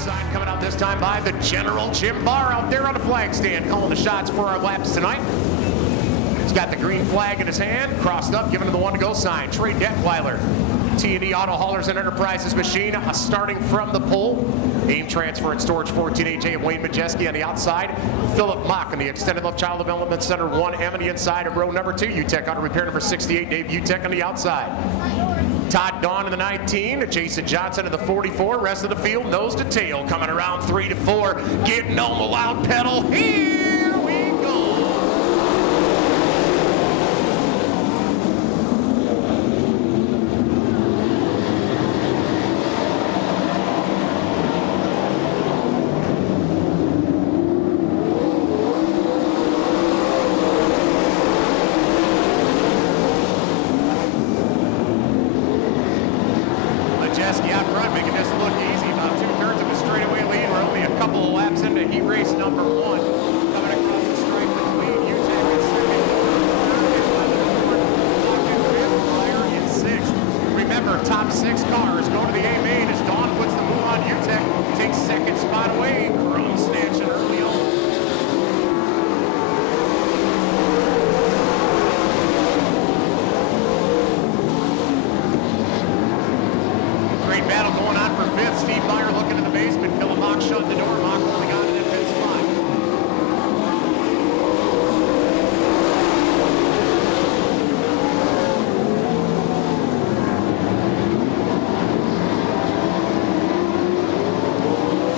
sign coming out this time by the General Jim Barr out there on the flag stand, calling the shots for our laps tonight. He's got the green flag in his hand, crossed up, giving him the 1-to-go sign. Trey Detweiler, T&E Auto Haulers and Enterprises machine, starting from the pole. Aim transfer and storage 14AJ of Wayne Majeski on the outside. Philip Mock in the extended left child development center 1M on the inside of row number 2. UTEC Auto Repair number 68, Dave UTEC on the outside. Todd Dawn in the 19, Jason Johnson in the 44. Rest of the field, nose to tail, coming around 3 to 4. Getting on the loud pedal. Here we go. Majeski out front, making this look easy. About 2/3 of a straightaway lead. We're only a couple of laps into heat race number 1. Coming across the stripe between UTEC and second. Fire in 6th. Remember, top 6 cars go to the A main as Dawn puts the move on UTEC. Takes second spot away. Crum snatching early on. Great battle going on for 5th. Steve Meyer looking in the basement. Philip Mock shut the door. Mock holding on to that 5th spot.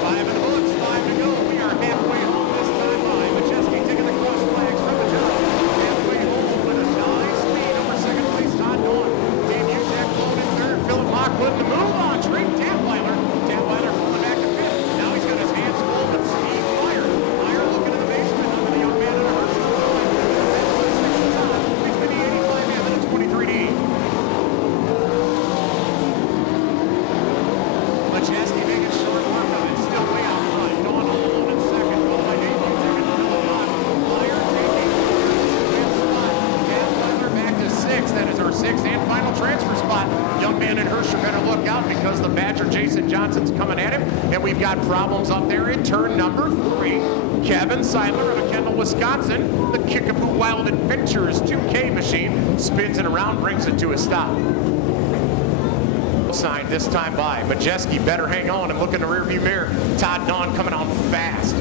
Five in the books, 5 to go. We are halfway home this time by Majeski taking the cross flags from the judge. Halfway home with a nice lead over 2nd place Todd Dawn. Dave UTEC going in 3rd. Philip Mock putting the move on. Trey Detweiler. Detweiler falling back to 5th. Now he's got his hands full with Steve Meyer. Meyer looking in the basement under the young man in a Herschel. Between the 85 and the 23D. Majeski making short work of it. Still way out front. Dawn all alone in 2nd. Followed by Dave UTEC and Philip Mock. Meyer taking 5th spot. Detweiler back to 6th. That is our 6th and final transfer spot. Young man in Herschel better look out because the Badger Jason Johnson's coming at him. And we've got problems up there in turn number 3. Kevin Seidler of Kendall, Wisconsin. The Kickapoo Wild Adventures 2K machine spins it around, brings it to a stop. Sign this time by Majeski. Better hang on and look in the rearview mirror. Todd Dawn coming on fast.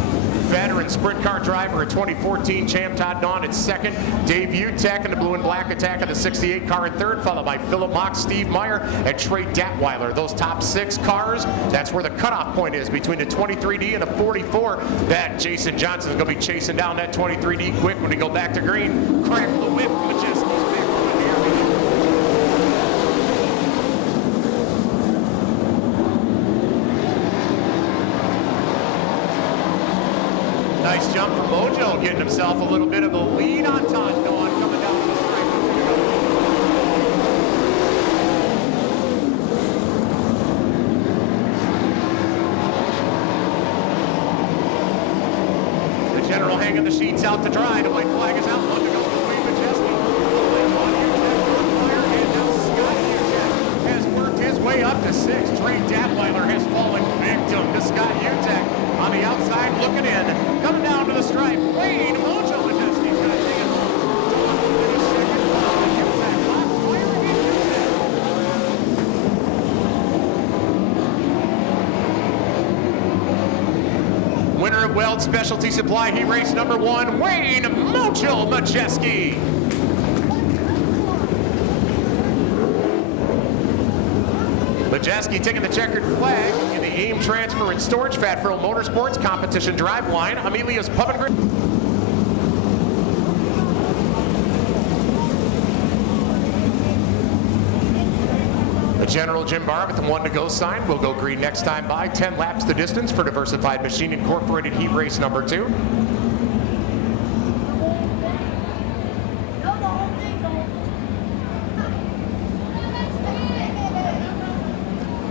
Veteran sprint car driver, a 2014 champ. Todd Dawn at 2nd. Dave UTEC in the blue and black attack of the 68 car in 3rd, followed by Philip Mock, Steve Meyer, and Trey Detweiler. Those top 6 cars, that's where the cutoff point is between the 23D and the 44. That Jason Johnson's going to be chasing down that 23D quick when we go back to green. Crack the whip. Majeski's back on here. Nice jump from Mojo, getting himself a little bit of a lead on Todd Dawn coming down the stripe. The General hanging the sheets out to dry. The white flag is out. 1 to go for Wayne Majeski. And now Scott UTEC has worked his way up to 6th. Trey Detweiler has fallen victim to Scott UTEC. On the outside, looking in, coming down to the stripe. Wayne Mojo Majeski's going to take it home. With a 2nd spot. UTEC hot fire against UTEC. Winner of Weld Specialty Supply Heat Race number 1, Wayne Mojo Majeski. Majeski taking the checkered flag in the aim transfer and storage Fatfrill Motorsports competition drive line. Amelia's Pub and Grill. The General Jim Barr with the 1-to-go sign. We'll go green next time by. 10 laps the distance for Diversified Machine Incorporated Heat Race number 2.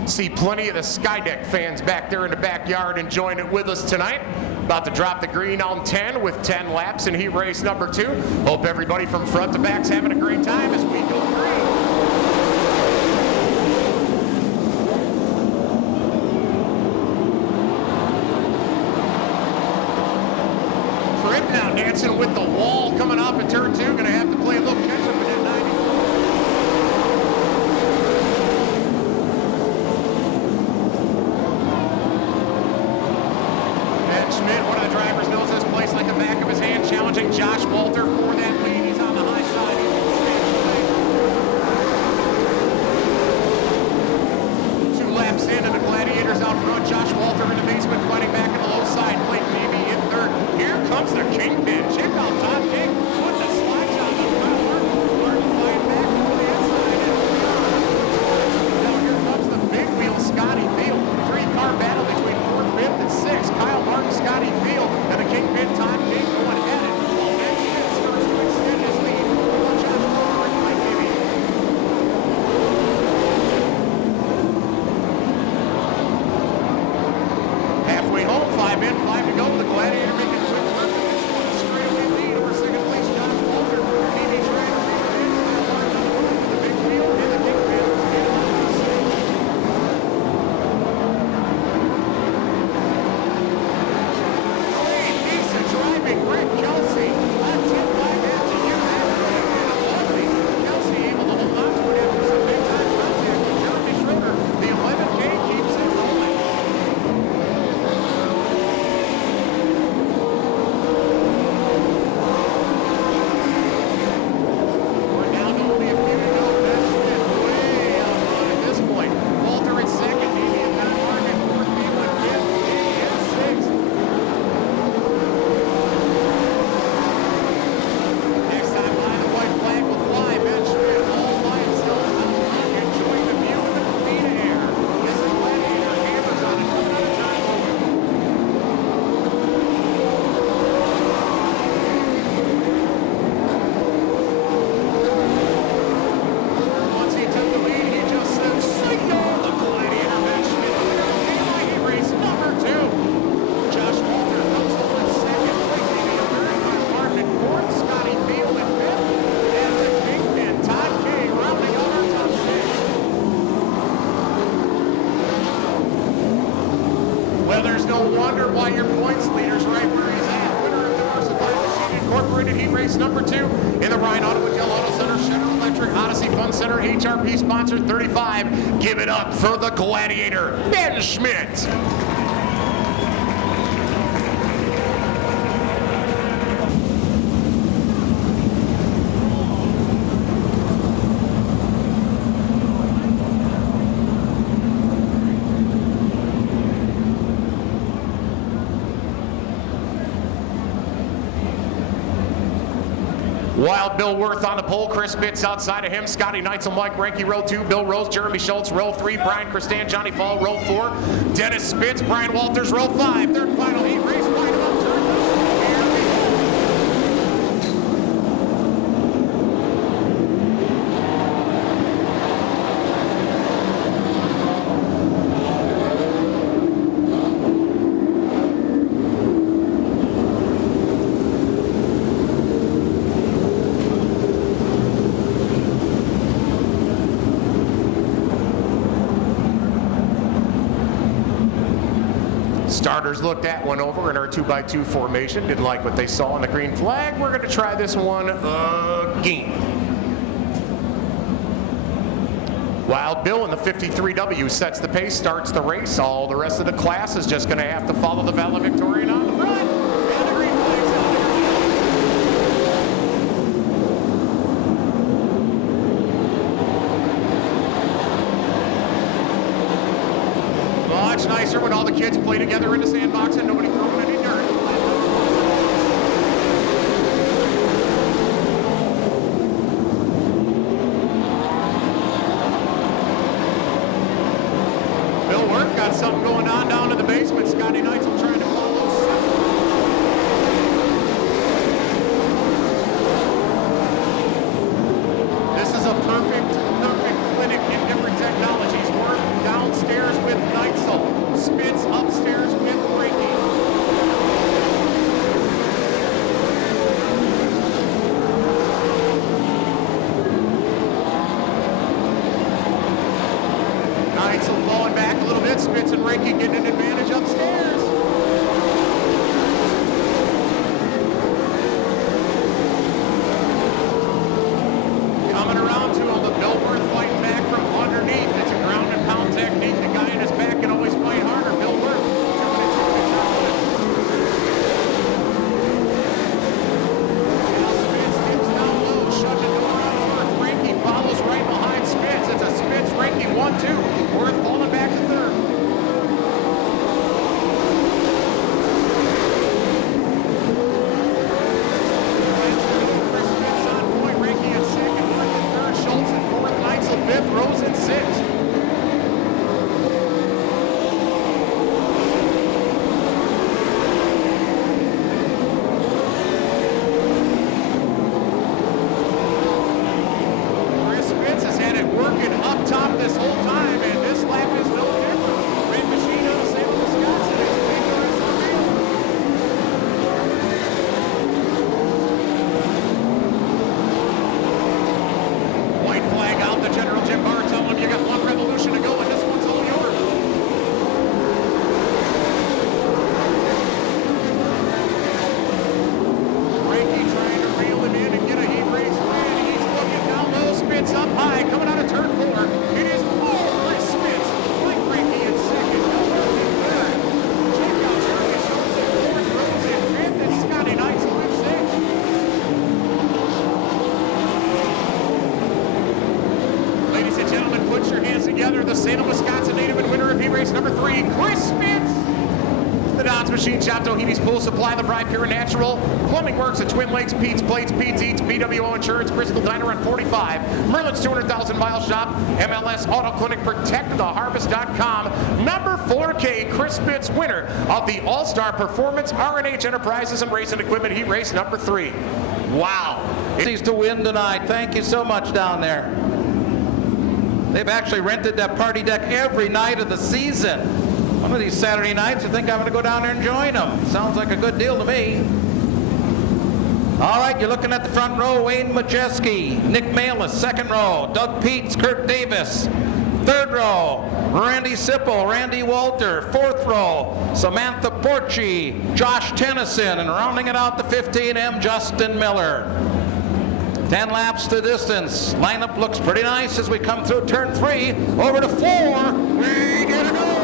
See plenty of the Skydeck fans back there in the backyard enjoying it with us tonight. About to drop the green on 10 with 10 laps in heat race number 2. Hope everybody from front to back's having a great time as we go green. Now dancing with the wall coming off of turn 2. Going to have to play a little catch-up in that 90. And Schmidt, one of the drivers, knows this place like the back of his hand, challenging Josh Walter for that lead. He's on the high side. Laps in and the Gladiators out front. Josh Walter in the basement fighting back in the low side. Blake Levy in third. Here comes the Kingpin. Check out Todd King. What the slides on the front. Martin fighting back to the inside. Now here comes the big wheel, Scotty Field. 3-car battle between 4th, 5th, and 6th. Kyle Martin, Scotty Field, and the Kingpin Todd King going at it. While Ben Schmidt starts to extend his lead. Josh Walter and Blake Levy. Halfway home, 5 in, 5 to go. The Gladiator making a quick run. Straightaway lead over second place, Josh Walter. Maybe trying to read it in. The big wheel and the Kingpin. Great piece of driving, Rick Kelsey. Let's hit by that to you. Lovely. Kelsey able to hold on to it after some big time contact with Jeremy Schroeder. The 11K keeps it rolling. We're down to only a few to go. Ben Schmidt way out front at this point. Walter in second, maybe in that mark in fourth, Beeman fifth, maybe in sixth. Next time by the white flag will fly. Ben Schmidt all by himself out front, enjoying the view of the Pdtr. As the Gladiator hammers on it, coming out of time over. Once he took the lead, he just said, "Signal!" The Gladiator, Ben Schmidt, he race number 2. Josh Walter comes home in second. Blake Levy in third. Kyle Martin in fourth. Scotty Field in fifth. And the Kingpin, Todd K, rounding out our top 6. Well, there's no wonder why your points leader's right where he's at. Winner of Diversified Machine Incorporated Heat Race number 2 in the Ryan Auto and Dell Auto Center, General Electric, Odyssey Fun Center, HRP sponsored 35. Give it up for the Gladiator, Ben Schmidt. Wild Bill Worth on the pole. Chris Spitz outside of him. Scotty Neitzel, Mike Ranke, row 2. Bill Rose, Jeremy Schultz, row 3. Brian Christan, Johnny Fall, row 4. Dennis Spitz, Brian Walters, row 5. Third and final heat race, right about turn 2. Here we Starters looked that one over in our 2x2 formation. Didn't like what they saw on the green flag. We're going to try this one again. Wild Bill in the 53W sets the pace, starts the race. All the rest of the class is just going to have to follow the valedictorian on the front. And the green flag's out. Much nicer when all the kids play together in the sandbox and nobody throwing any dirt. Bill Worth got something going on down in the basement. Scotty Neitzel trying to follow suit. This is a perfect clinic in different technologies. Worth downstairs with Neitzel. Spitz upstairs with Ranke. Machine Shop, Doheny's Pool Supply, The Bride Pure Natural, Plumbing Works at Twin Lakes, Pete's Plates, Pete's Eats, BWO Insurance, Bristol Diner on 45, Merlin's 200,000 Mile Shop, MLS Auto Clinic, ProtectTheHarvest.com. Number 4K, Chris Spitz, winner of the All-Star Performance R&H Enterprises and Racing Equipment Heat Race number 3. Wow. It's to win tonight. Thank you so much down there. They've actually rented that party deck every night of the season. One of these Saturday nights, I think I'm going to go down there and join them. Sounds like a good deal to me. All right, you're looking at the front row. Wayne Majeski, Nick Malis, second row. Doug Peets, Kurt Davis. Third row, Randy Sipple, Randy Walter. Fourth row, Samantha Porci, Josh Tennyson, and rounding it out the 15M, Justin Miller. 10 laps to distance. Lineup looks pretty nice as we come through turn 3. Over to 4. We get a go.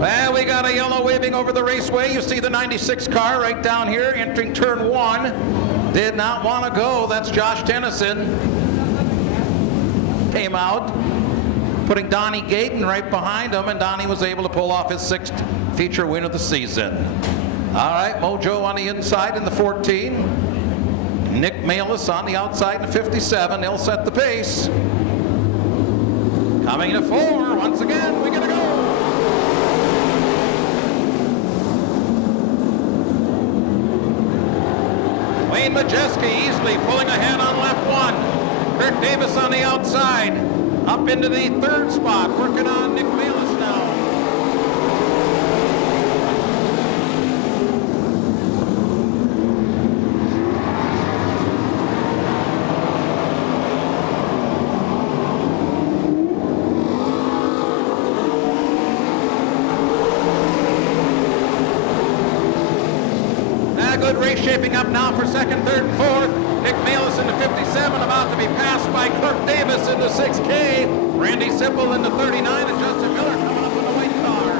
Well, we got a yellow waving over the raceway. You see the 96 car right down here entering turn 1. Did not want to go. That's Josh Tennyson. Came out, putting Donnie Gayton right behind him, and Donnie was able to pull off his 6th feature win of the season. All right, Mojo on the inside in the 14. Nick Malis on the outside in the 57. They'll set the pace. Coming to 4. Once again, we gotta go. Wayne Majeski easily pulling ahead on lap 1. Kurt Davis on the outside, up into the 3rd spot, working on Nick Malis now. Good race shaping up now for 2nd, 3rd, and 4th. Nick Malis in the 57, about to be passed by Kirk Davis in the 6K. Randy Sipple in the 39, and Justin Miller coming up in the white car.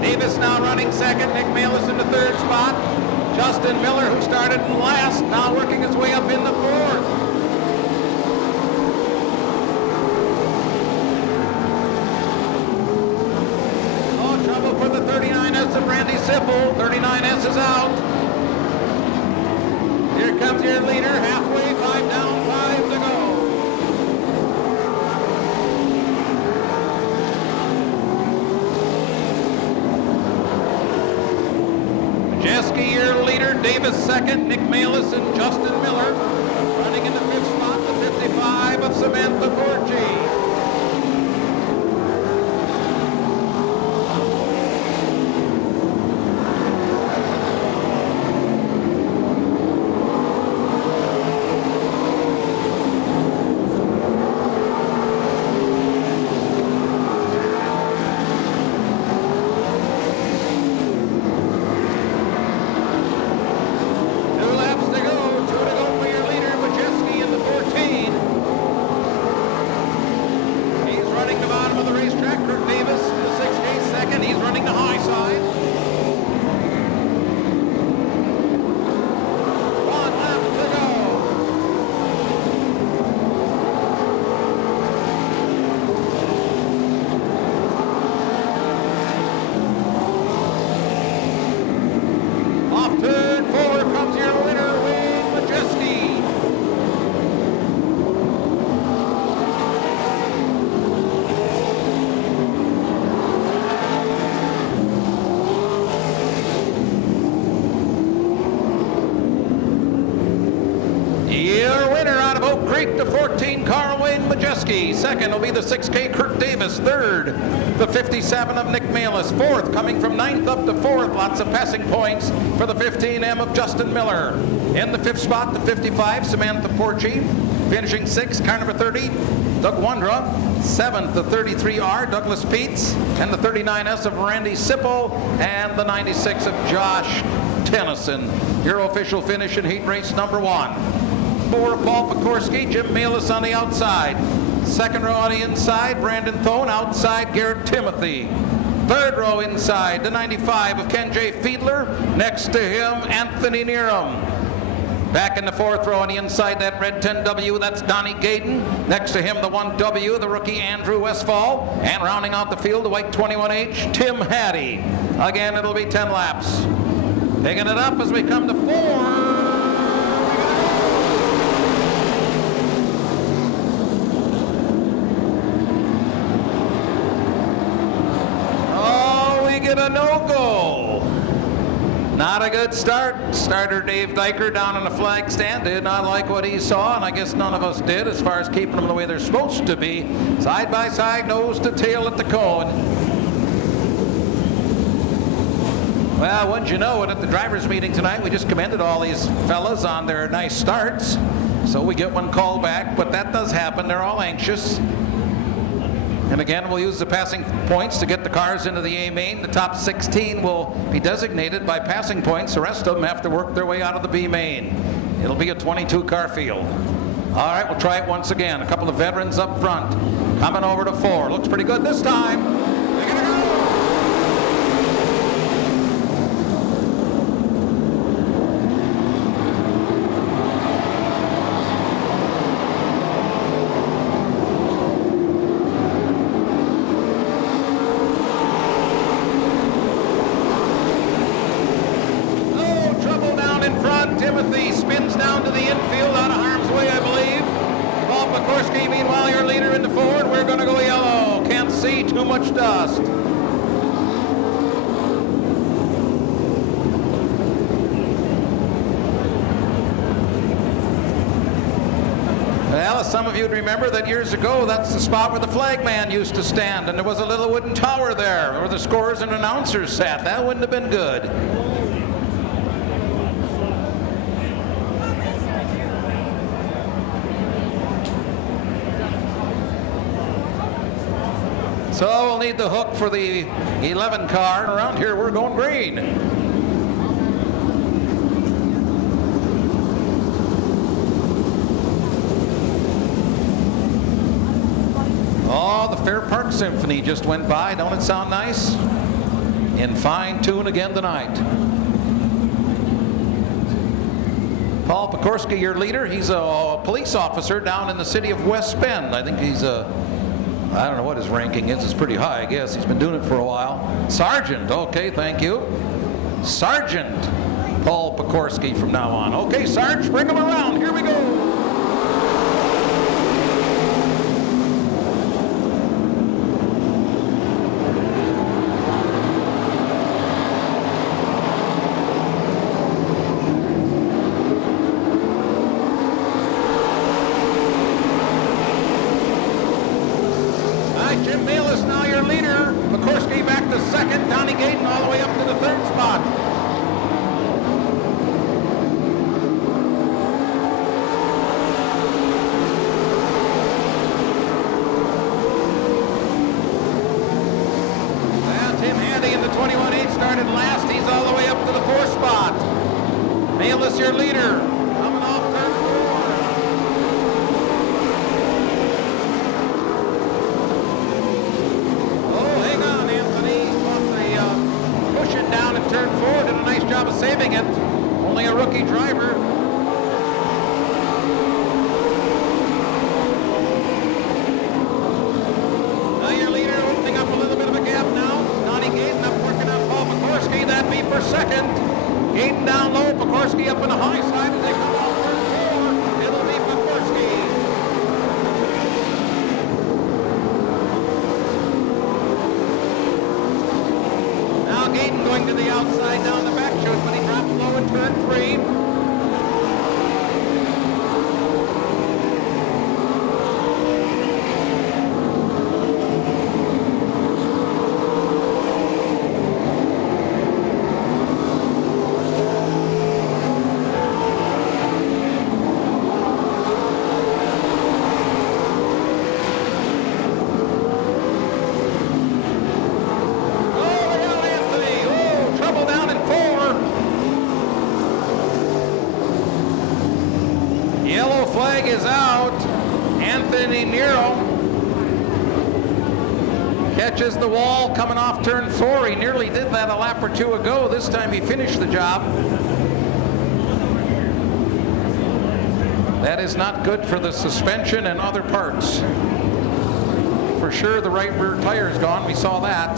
Davis now running 2nd, Nick Malis in the 3rd spot. Justin Miller, who started in last, now working his way up in the 4th. For the 39S of Randy Sipple. 39S is out. Here comes your leader, halfway, 5 down, 5 to go. Majeski, your leader, Davis 2nd, Nick Malis and Justin Miller. Running in the 5th spot, the 55 of Samantha Porci. The 14 car, Wayne Majeski. 2nd will be the 6K, Kurt Davis. 3rd, the 57 of Nick Malis. 4th, coming from 9th up to 4th. Lots of passing points for the 15M of Justin Miller. In the 5th spot, the 55, Samantha Porci. Finishing 6th, car number 30, Doug Wondra. 7th, the 33R, Douglas Peets. And the 39S of Randy Sipple. And the 96 of Josh Tennyson. Your official finish in heat race number 1. 4, Paul Pekorski, Jim Malis on the outside. 2nd row on the inside, Brandon Thone. Outside, Garrett Timothy. Third row inside, the 95 of Ken J. Fiedler. Next to him, Anthony Neerum. Back in the fourth row on the inside, that red 10W, that's Donnie Gaydon. Next to him, the 1W, the rookie Andrew Westfall. And rounding out the field, the white 21H, Tim Hattie. Again, it'll be 10 laps. Picking it up as we come to 4. A no-go. Not a good start. Starter Dave Dyker down on the flag stand did not like what he saw, and I guess none of us did as far as keeping them the way they're supposed to be. Side by side, nose to tail at the cone. Well, wouldn't you know it, at the drivers' meeting tonight, we just commended all these fellas on their nice starts. So we get one call back, but that does happen. They're all anxious. And again, we'll use the passing points to get the cars into the A main. The top 16 will be designated by passing points. The rest of them have to work their way out of the B main. It'll be a 22-car field. All right, we'll try it once again. A couple of veterans up front. Coming over to 4. Looks pretty good this time. They're gonna go. Timothy spins down to the infield out of harm's way, I believe. Paul Pekorski, meanwhile, your leader in the forward. We're going to go yellow. Can't see, too much dust. Well, as some of you'd remember that years ago, that's the spot where the flagman used to stand, and there was a little wooden tower there where the scorers and announcers sat. That wouldn't have been good. So we'll need the hook for the 11 car. Around here, we're going green. Oh, the Fair Park Symphony just went by. Don't it sound nice? In fine tune again tonight. Paul Pekorski, your leader. He's a police officer down in the city of West Bend. I think he's I don't know what his ranking is. It's pretty high, I guess. He's been doing it for a while. Sergeant. Okay, thank you. Sergeant Paul Pekorski from now on. Okay, Sarge, bring him around. Here we go. Jim Bayless, now your leader. Pekorski back to second. Donnie Gaydon all the way up to the third spot. Well, Tim Handy in the 21-8 started last. He's all the way up to the fourth spot. Bayless, your leader. Coming off third. Down and turned forward, did a nice job of saving it. Only a rookie driver. Now your leader opening up a little bit of a gap now. Donnie Gaydon up working on Paul Pekorski. That'd be for second. Gaydon down low, Pekorski up in the high side as they come off turn 4. It'll be Pekorski. Gaydon going to the outside down the back chute, but he drops low in turn 3. Yellow flag is out. Anthony Nero catches the wall coming off turn 4. He nearly did that a lap or two ago. This time he finished the job. That is not good for the suspension and other parts. For sure, the right rear tire is gone. We saw that.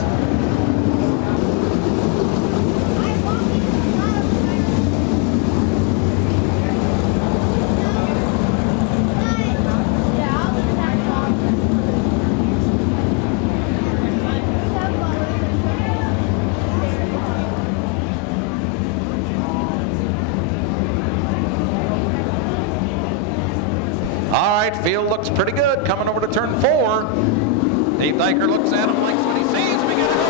All right, field looks pretty good coming over to turn 4. Dave Dyker looks at him, likes what he sees. We got to go.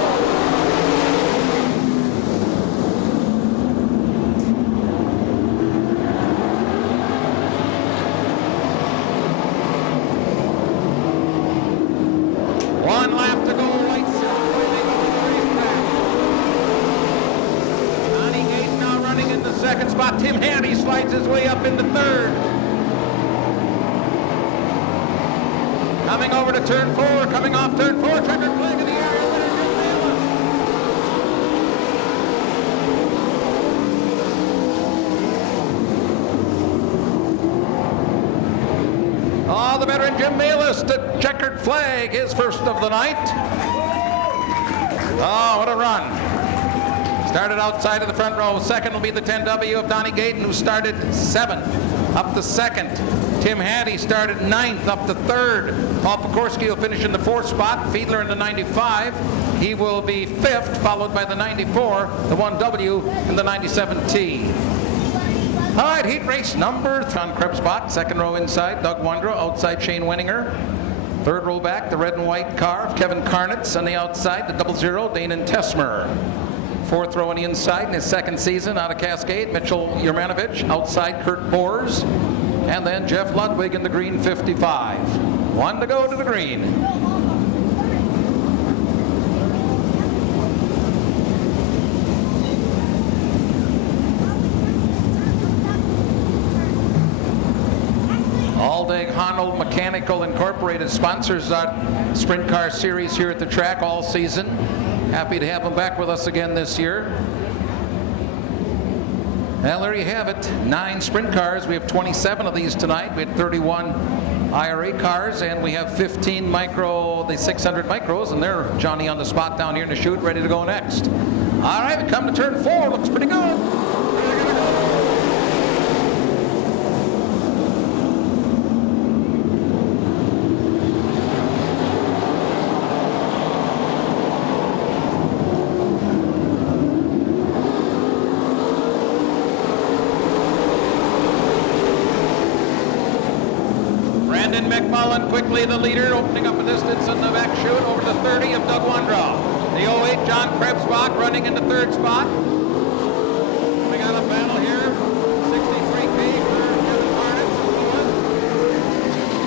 One lap to go. Lights away. They go to the racetrack. Donnie Gayton now running in the second spot. Tim Handy slides his way up into third. Coming over to turn 4, coming off turn 4, checkered flag in the air. Oh, the veteran Jim Bayless to checkered flag, his first of the night. Oh, what a run. Started outside of the front row. Second will be the 10W of Donnie Gayton, who started 7th. Up to second. Tim Handy started 9th, up to third. Paul Pekorski will finish in the 4th spot. Fiedler in the 95. He will be 5th, followed by the 94, the 1W, and the 97T. All right, heat race number on Krebs spot. Second row inside, Doug Wondra. Outside, Shane Wenninger. Third row back, the red and white car of Kevin Karnitz. On the outside, the 00, Danon Tesmer. Fourth row on the inside in his second season out of Cascade, Mitchell Yermanovich. Outside, Kurt Boers. And then Jeff Ludwig in the green 55. One to go to the green. Aldag Honnold Mechanical Incorporated sponsors our Sprint Car Series here at the track all season. Happy to have them back with us again this year. Well, there you have it. 9 sprint cars. We have 27 of these tonight. We had 31 IRA cars, and we have 15 the 600 micros, and they're Johnny on the spot down here in the chute, ready to go next. All right, we come to turn 4. Looks pretty good. McMullen quickly the leader, opening up a distance in the back chute over the 30 of Doug Wondra. The 08 John Krebsbach running into third spot. We got a battle here. 63P for Kevin Karnitz.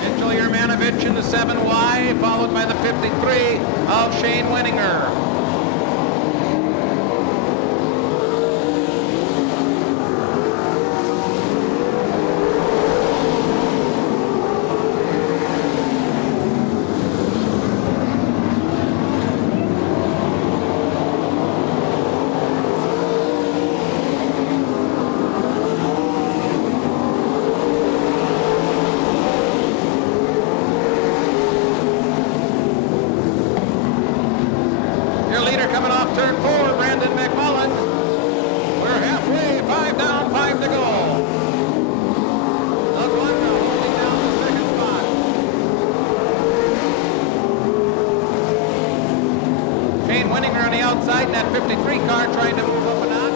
Mitchell Yermanovich in the 7Y, followed by the 53 of Shane Wenninger. On the outside in that 53 car trying to move up a notch.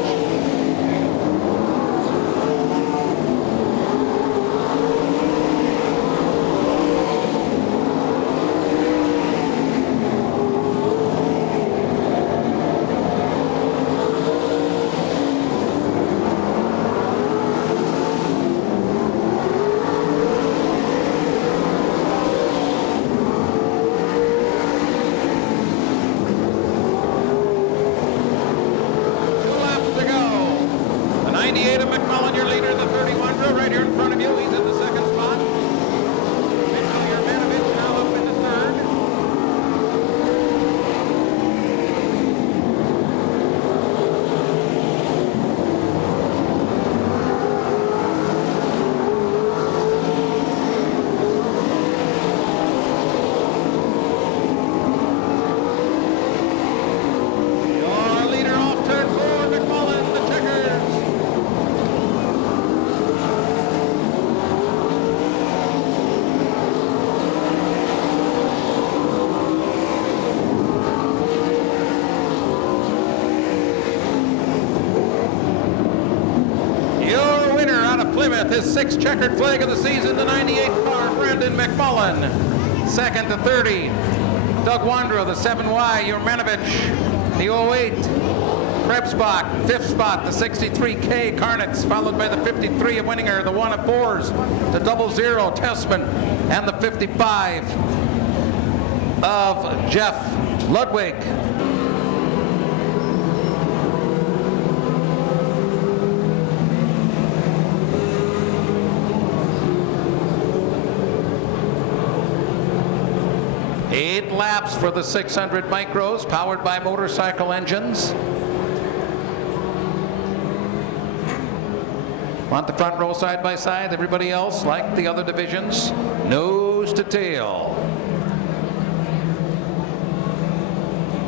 Plymouth, his 6th checkered flag of the season, the 98 car, Brandon McMullen. Second to 30, Doug Wandrow, the 7Y, Jurmanovich, the 08. Krebsbach, 5th spot, the 63K Karnitz, followed by the 53 of Winninger, the 1 of Boers, the 00 Tessman, and the 55 of Jeff Ludwig. Eight laps for the 600 micros, powered by motorcycle engines. Want the front row side by side. Everybody else, like the other divisions, nose to tail.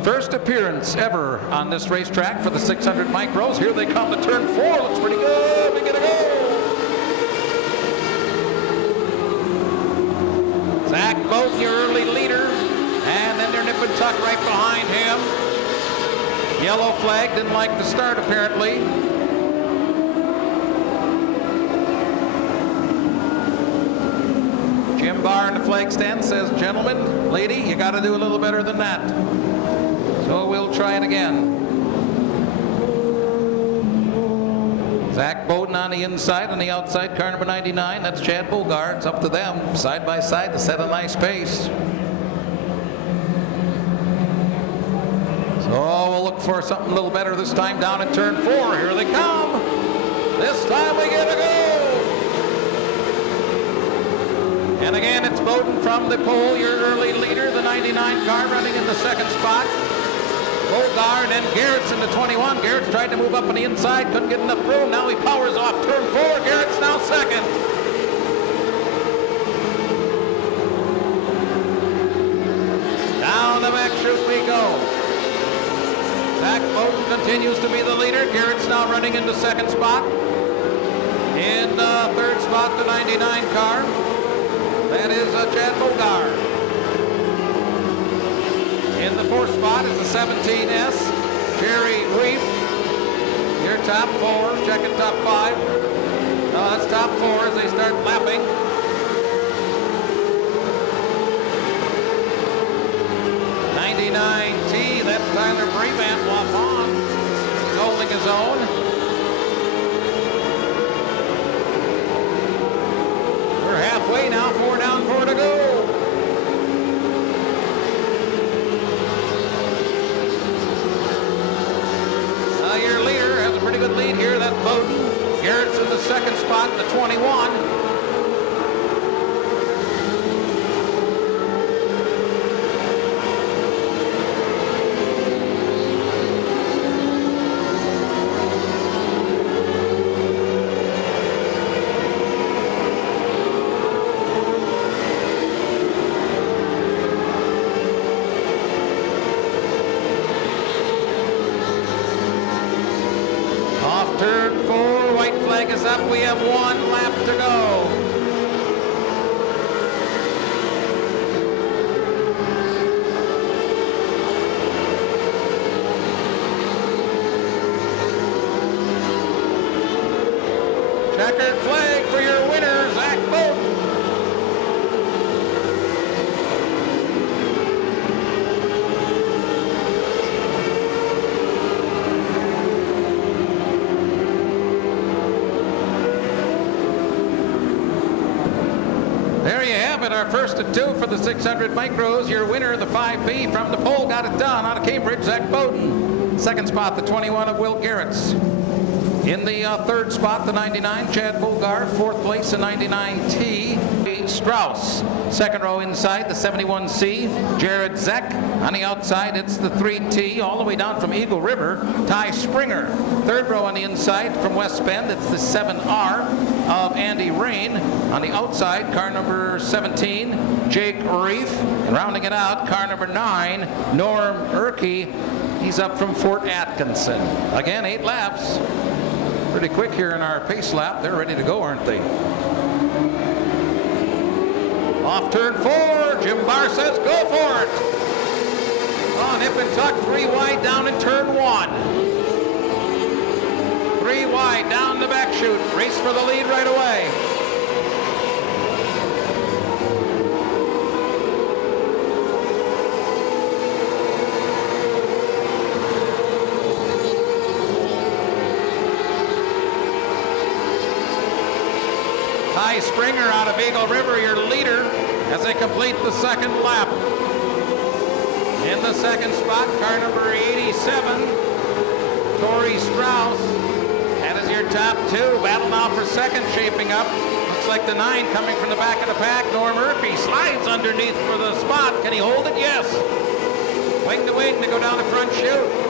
First appearance ever on this racetrack for the 600 micros. Here they come to turn 4. Looks pretty good. We get a go. Zach Bowden, your early leader. And then they're nip and tuck right behind him. Yellow flag, didn't like the start apparently. Jim Barr in the flag stand says, gentlemen, lady, you got to do a little better than that. So we'll try it again. Zach Bowden on the inside, on the outside, car number 99. That's Chad Bogard. It's up to them, side by side, to set a nice pace. So we'll look for something a little better this time down in turn 4. Here they come. This time we get a go. And again, it's Bowden from the pole, your early leader, the 99 car running in the 2nd spot. Bogard and Garrett's in the 21. Garrett's tried to move up on the inside, couldn't get enough room. Now he powers off turn 4. Garrett's now 2nd. Down the back chute we go. Zach Bowden continues to be the leader. Garrett's now running into 2nd spot. In the 3rd spot, the 99 car. That is Chad Bogard. In the 4th spot is the 17S, Jerry Reef. Your top 4, checking top 5. No, that's top 4 as they start lapping. '99T, that's Tyler Brevant, off on. He's holding his own. We're halfway now, 4 down, 4 to go. Your leader has a pretty good lead here. That's Bowden. Garrett's in the 2nd spot, the 21. Turn 4, white flag is up. We have 1 lap to go. Checkered flag for your winner, Zach Bowden. There you have it, our first of 2 for the 600 micros. Your winner, the 5B from the pole, got it done out of Cambridge, Zach Bowden. 2nd spot, the 21 of Will Garrett's. In the 3rd spot, the 99, Chad Bogard. 4th place, the 99T, Strauss. 2nd row inside, the 71C, Jared Zeck. On the outside, it's the 3T, all the way down from Eagle River, Ty Springer. 3rd row on the inside, from West Bend, it's the 7R of Andy Rain. On the outside, car number 17, Jake Reef. And rounding it out, car number 9, Norm Erkey. He's up from Fort Atkinson. Again, 8 laps. Pretty quick here in our pace lap. They're ready to go, aren't they? Off turn 4, Jim Barr says go for it. Oh, nip and tuck, 3 wide down in turn 1. 3 wide right down the back chute. Race for the lead right away. Ty Springer out of Eagle River, your leader, as they complete the second lap. In the second spot, car number 87, Tori Strauss. That is your top two. Battle now for second shaping up. Looks like the 9 coming from the back of the pack. Norm Murphy slides underneath for the spot. Can he hold it? Yes. Wing to wing to go down the front chute.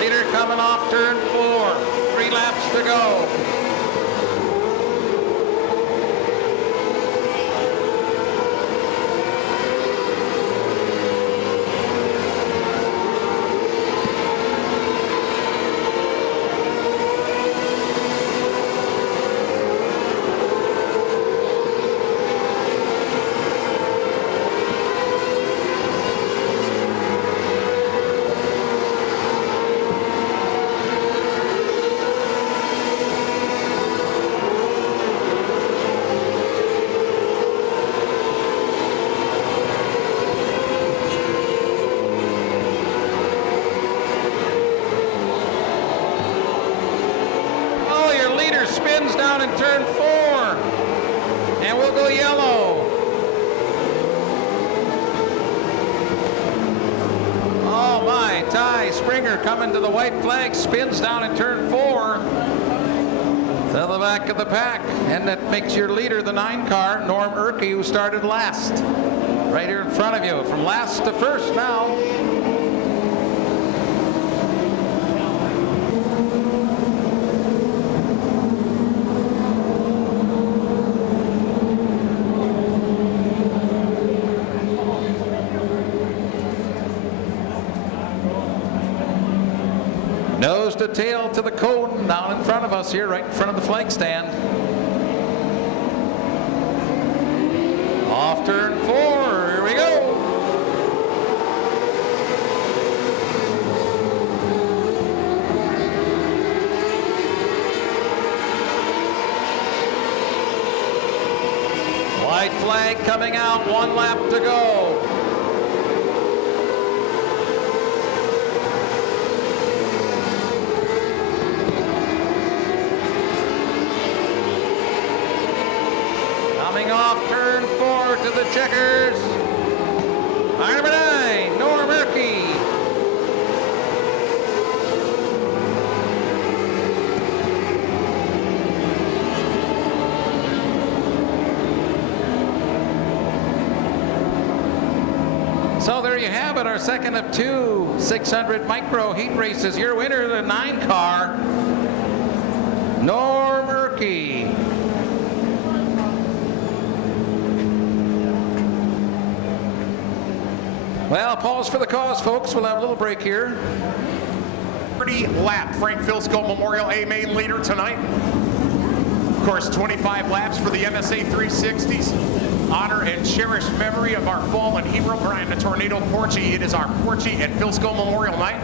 Leader coming off turn 4. 3 laps to go. Spins down in turn 4, and we'll go yellow. Oh my, Ty Springer coming to the white flag, spins down in turn 4 to the back of the pack, and that makes your leader the 9 car, Norm Erke, who started last. Right here in front of you, from last to first now. Nose to tail to the cone down in front of us here, right in front of the flag stand. Off turn 4, here we go. White flag coming out, 1 lap to go. Off turn 4 to the checkers. Car number 9, Norm Erke. So there you have it, our second of 2 600 micro heat races. Your winner, the 9 car, Norm Erke. Well, pause for the cause, folks. We'll have a little break here. 30 lap Frank Filsko Memorial A main leader tonight. Of course, 25 laps for the MSA 360s. Honor and cherished memory of our fallen hero, Brian the Tornado Porchy. It is our Porchy and Filsko Memorial night.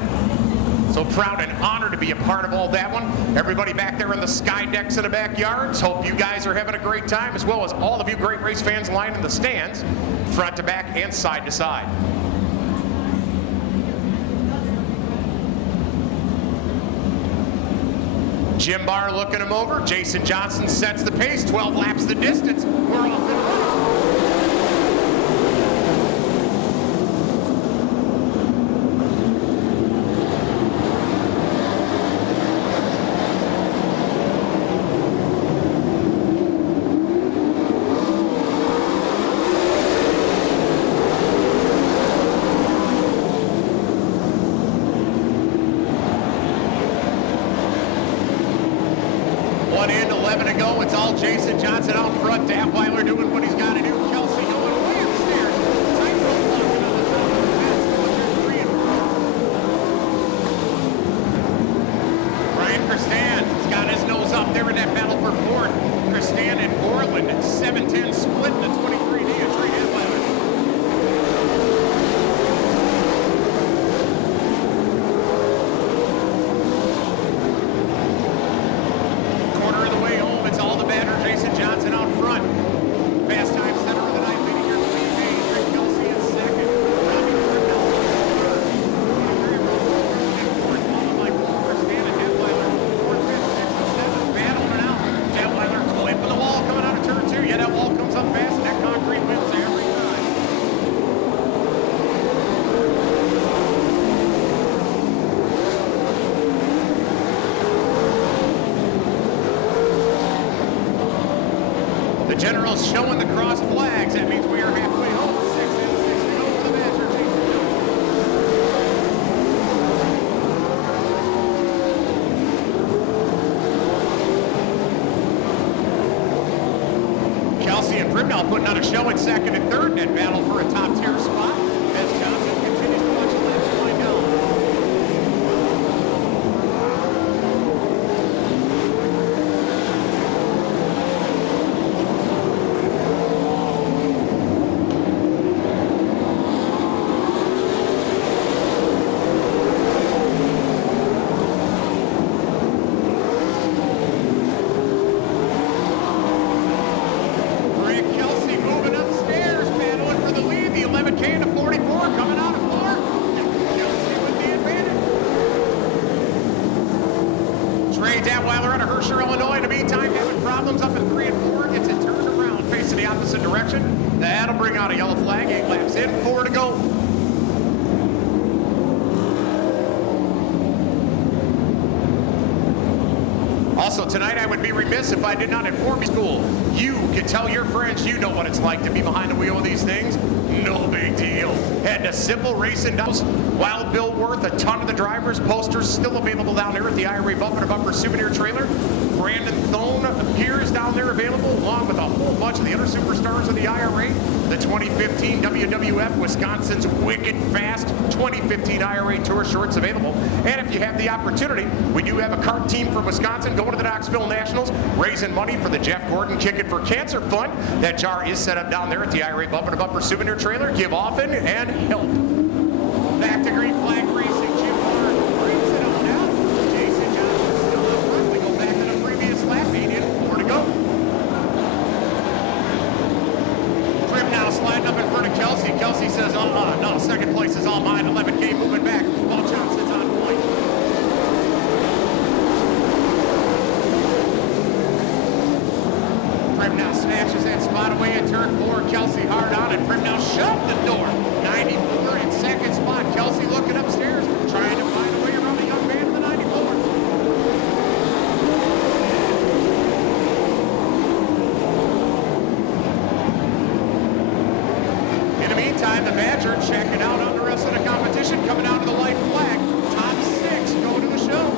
So proud and honored to be a part of all that one. Everybody back there in the sky decks in the backyards. Hope you guys are having a great time, as well as all of you great race fans lying in the stands, front to back and side to side. Jim Barr looking him over. Jason Johnson sets the pace. 12 laps the distance. We're off and running. One in, 11 to go. It's all Jason Johnson out front. Dampweiler doing 7-10 split in the 23D of Trey Detweiler. Quarter of the way home, it's all the batter. Jason Johnson out front. Fast time center of the night, leading here to lead Hayes. Rick Kelsey in second. Robbie Britnell in third. 23 in fourth. Followed by Cooper, Stan, and Detweiler. Fourth, fifth, sixth, and seventh. Battling it out. Detweiler clipping the wall coming out of turn two. Yeah, that wall comes up fast, and that concrete wins every time. The Generals showing the cross flags. That means we are halfway home. 6 in, 6 to go for the Badger. Jason Johnson. Kelsey and Brimnall putting on a show in second and third in that battle for a top tier spot as Johnson continues to watch the laps wind down. Rick Kelsey moving upstairs, battling for the lead. The 11K to 44 coming out of four. Kelsey with the advantage. Trey Detweiler out of Herscher, Illinois. In the meantime, having problems up in 3 and 4. Gets it turned around, facing the opposite direction. That'll bring out a yellow flag. 8 laps in, 4 to go. Also tonight, I would be remiss if I did not inform you. School. You can tell your friends you know what it's like to be behind the wheel of these things. No big deal. Head to Simple Racing. Wild Bill Worth, a ton of the drivers' posters still available down there at the IRA Bumper to Bumper Souvenir Trailer. Brandon Thone appears down there available, along with a whole bunch of the other superstars of the IRA. The 2015 WWF Wisconsin's Wicked Fast 2015 IRA Tour shorts available. And if you have the opportunity, we do have a kart team from Wisconsin going to the Knoxville Nationals, raising money for the Jeff Gordon Kick It for Cancer Fund. That jar is set up down there at the IRA Bumper to Bumper Souvenir Trailer. Give often and help. Back to green flag racing. Jim Barr brings it on out. Jason Johnson still up front. We go back to the previous lap. 8 in, 4 to go. Trim now sliding up in front of Kelsey. Kelsey says, no, second place is all mine. 11K moving back while Johnson's on point. Prim now snatches that spot away in turn 4. Kelsey hard on, and Prim now shut the door. 94 in second spot. Kelsey looking upstairs, trying to find a way around the young man in the 94. In the meantime, the Badger checking out on the rest of the competition, coming out to the light flag. Top 6 going to the show.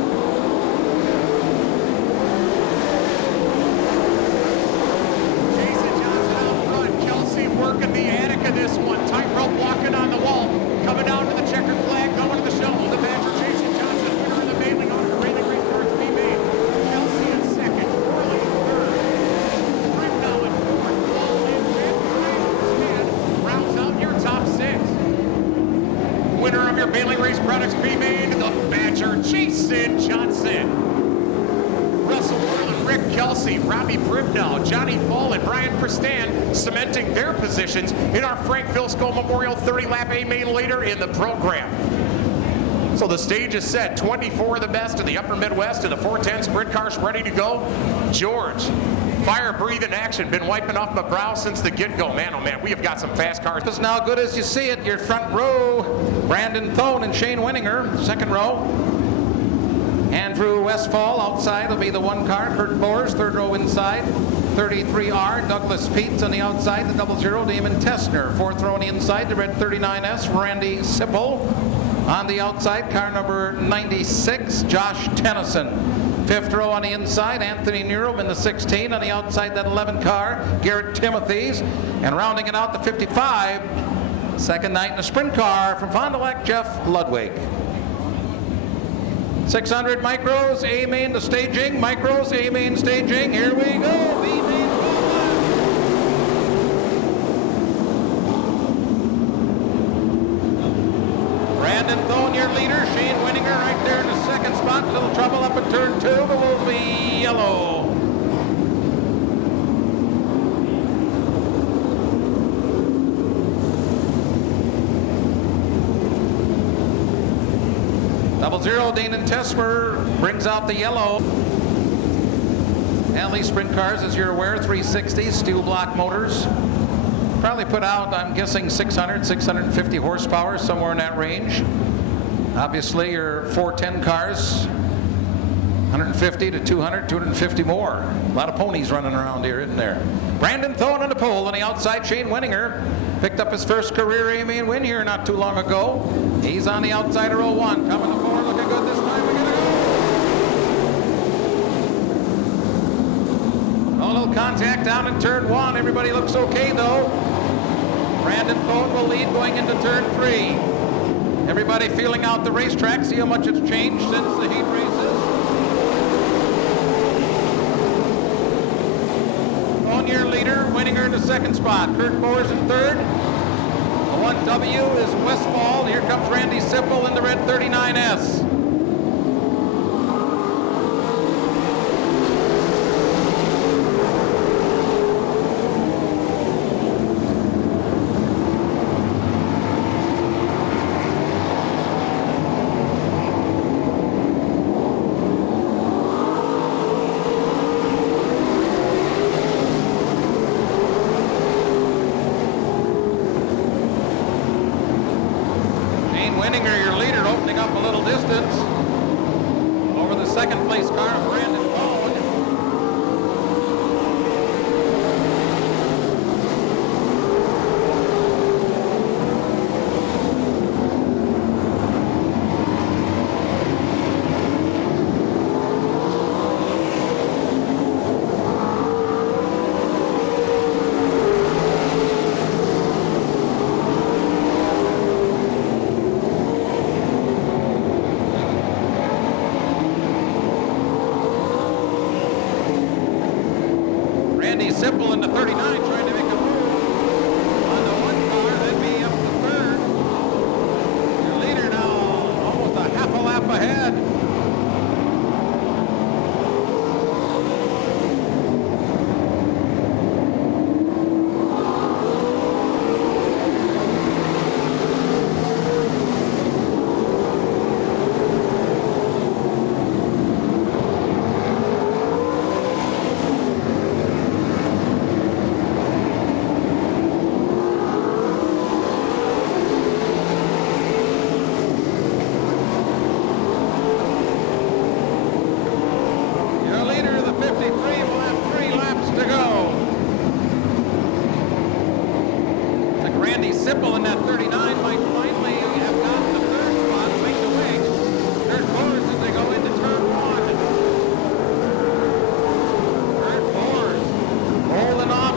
Working the attic of this one. Tightrope walking on the wall. Coming down to the checkered flag, going to the show. The Badger Jason Johnson, winner of the mailing on the railing race starts to be made. Kelsey in second. Corley in third. Brimnall in fourth. Ball in fifth. And rounds out your top 6. Winner of your mailing race products be made, the Badger Jason Johnson. Russell Worland, Rick Kelsey, Robbie Brimnall, Johnny Fall, and Brian Prestan cementing their positions in our Frank Vilsco Memorial 30-lap A main leader in the program. So the stage is set. 24 of the best in the upper Midwest and the 410 sprint cars ready to go. George, fire breathing action, been wiping off my brow since the get-go. Man, oh man, we have got some fast cars. It's now good as you see it. Your front row, Brandon Thone and Shane Winninger. Second row, Andrew Westfall outside will be the 1 car. Kurt Boers, third row inside. 33R, Douglas Peets on the outside, the 00, Damon Tessner. Fourth row on the inside, the red 39S, Randy Sipple. On the outside, car number 96, Josh Tennyson. Fifth row on the inside, Anthony Nero in the 16. On the outside, that 11 car, Garrett Timothy's. And rounding it out, the 55, second night in the sprint car from Fond du Lac, Jeff Ludwig. 600 micros, A main to staging, micros, A main staging. Here we go. B main. Brandon Thone, your leader. Shane Winninger right there in the second spot. A little trouble up in turn 2, but will be yellow. .00, Danon Tesmer brings out the yellow. Hanley Sprint Cars, as you're aware, 360 steel block motors. Probably put out, I'm guessing, 600, 650 horsepower, somewhere in that range. Obviously, your 410 cars, 150 to 200, 250 more. A lot of ponies running around here, isn't there? Brandon Thone on the pole. On the outside, Shane Winninger picked up his first career AMA win here not too long ago. He's on the outside of row 1. Coming to 4, looking good this time. We're gonna go. A little contact down in turn 1. Everybody looks okay, though. Brandon Thone will lead going into turn 3. Everybody feeling out the racetrack, see how much it's changed since the heat races. Thone, your leader, Winninger in the second spot. Kurt Boers in third. The 1W is Westfall. Here comes Randy Sipple in the red 39S. Winninger, your leader, opening up a little distance over the second place car of Brandon Thone. Simple in the 39, trying to make a move on the 1 car, then be up to third. Your leader now almost a half a lap ahead. Simple in that 39 might finally have gotten the third spot, make the wing. Kurt Boers as they go into turn 1. Kurt Boers holding off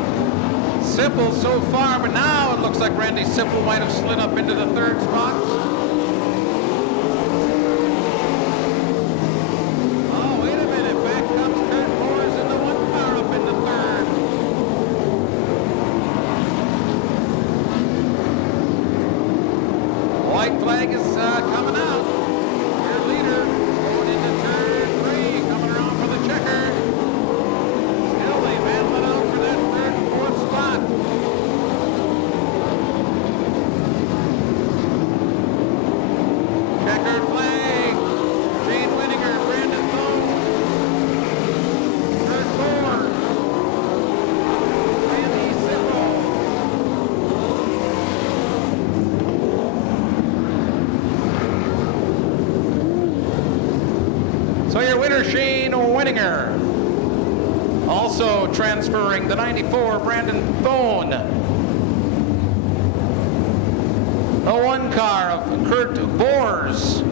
Simple so far, but now it looks like Randy Simple might have slid up into the third spot. Oh, wait a minute. Back comes Kurt Boers in the 1 car up in the third. White flag is coming out. Your leader going into turn 3, coming around for the checker. Still they battle it out for that 3rd and 4th spot. Checkered flag. Shane Winninger, Brandon Thone, Kurt Boers, Randy Sipple. So your winner, Shane Winninger. Also transferring the 94, Brandon Thone. The 1 car of Kurt Boers.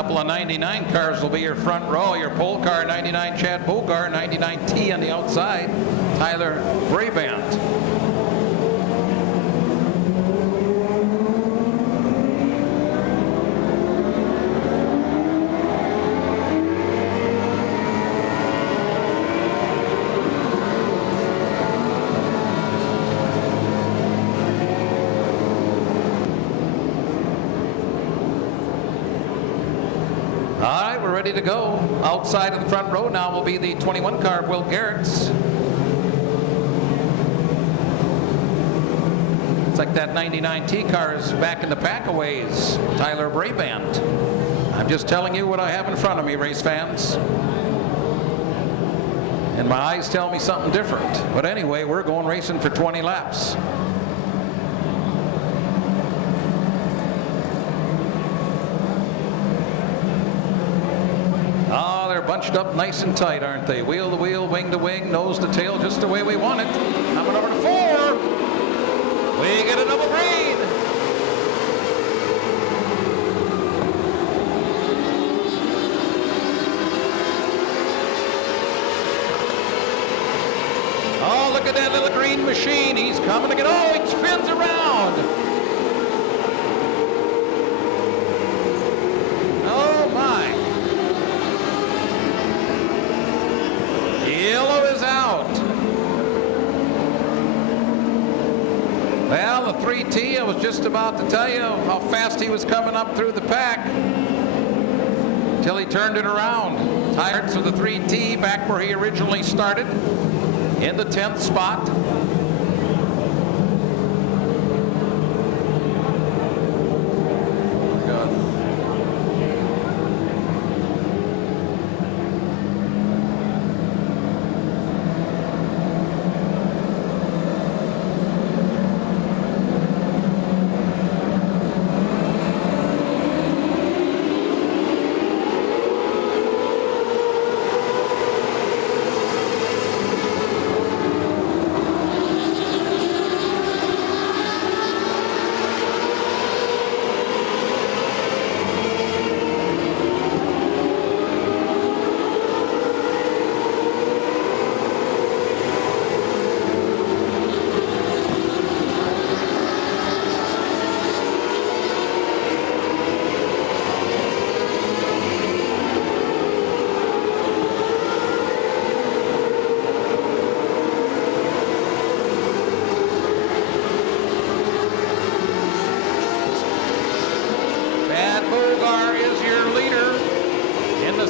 Couple of 99 cars will be your front row. Your pole car, 99 Chad Bogar, 99T on the outside, Tyler Brabant. All right, we're ready to go. Outside of the front row now will be the 21 car, Will Garrett's. It's like that 99T car is back in the pack-aways, Tyler Brabant. I'm just telling you what I have in front of me, race fans. And my eyes tell me something different. But anyway, we're going racing for 20 laps. Bunched up nice and tight, aren't they? Wheel to wheel, wing to wing, nose to tail, just the way we want it. Coming over to 4. We get a double green. Oh, look at that little green machine. He's coming again. Oh, he spins around. Well, the 3T, I was just about to tell you how fast he was coming up through the pack until he turned it around. Tires of the 3T back where he originally started in the 10th spot.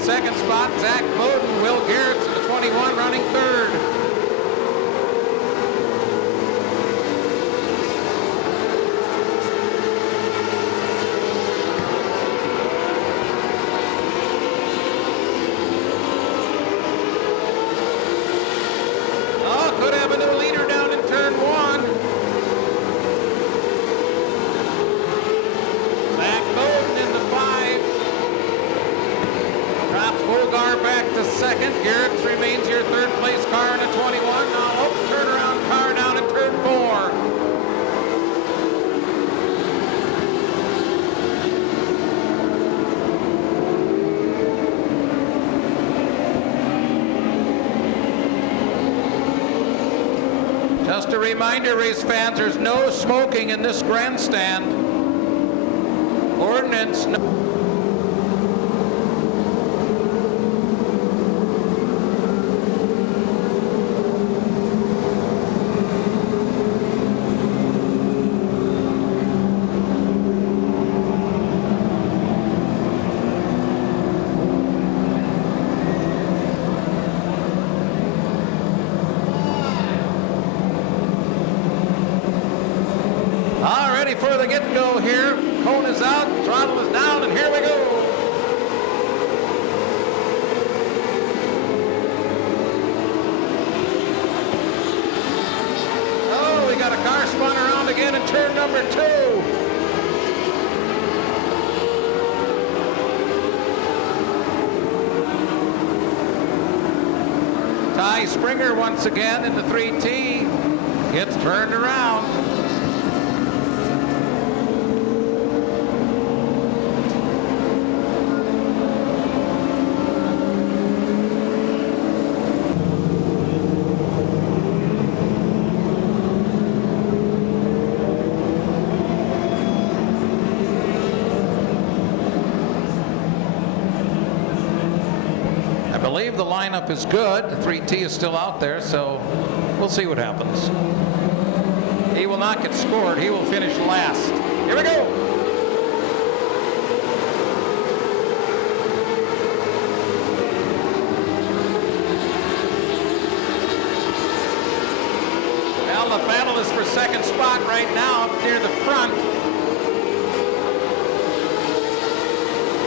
Second spot, Zach Bowden. Will Garrett's at the 21, running third. Oh, could have a new leader down in turn 1. Zach Bowden in the 5. Drops Bogar back to second. Garrett's remains your third place car in a 21. Now open turnaround car down in turn 4. Just a reminder, race fans, there's no smoking in this grandstand. Ordinance. All ready for the get-go here. Cone is out, throttle is down, and here we go. Oh, we got a car spun around again in turn number 2. Ty Springer once again in the 3T gets turned around. believe the lineup is good. 3T is still out there, so we'll see what happens. He will not get scored. He will finish last. Here we go. Well, the battle is for second spot right now up near the front.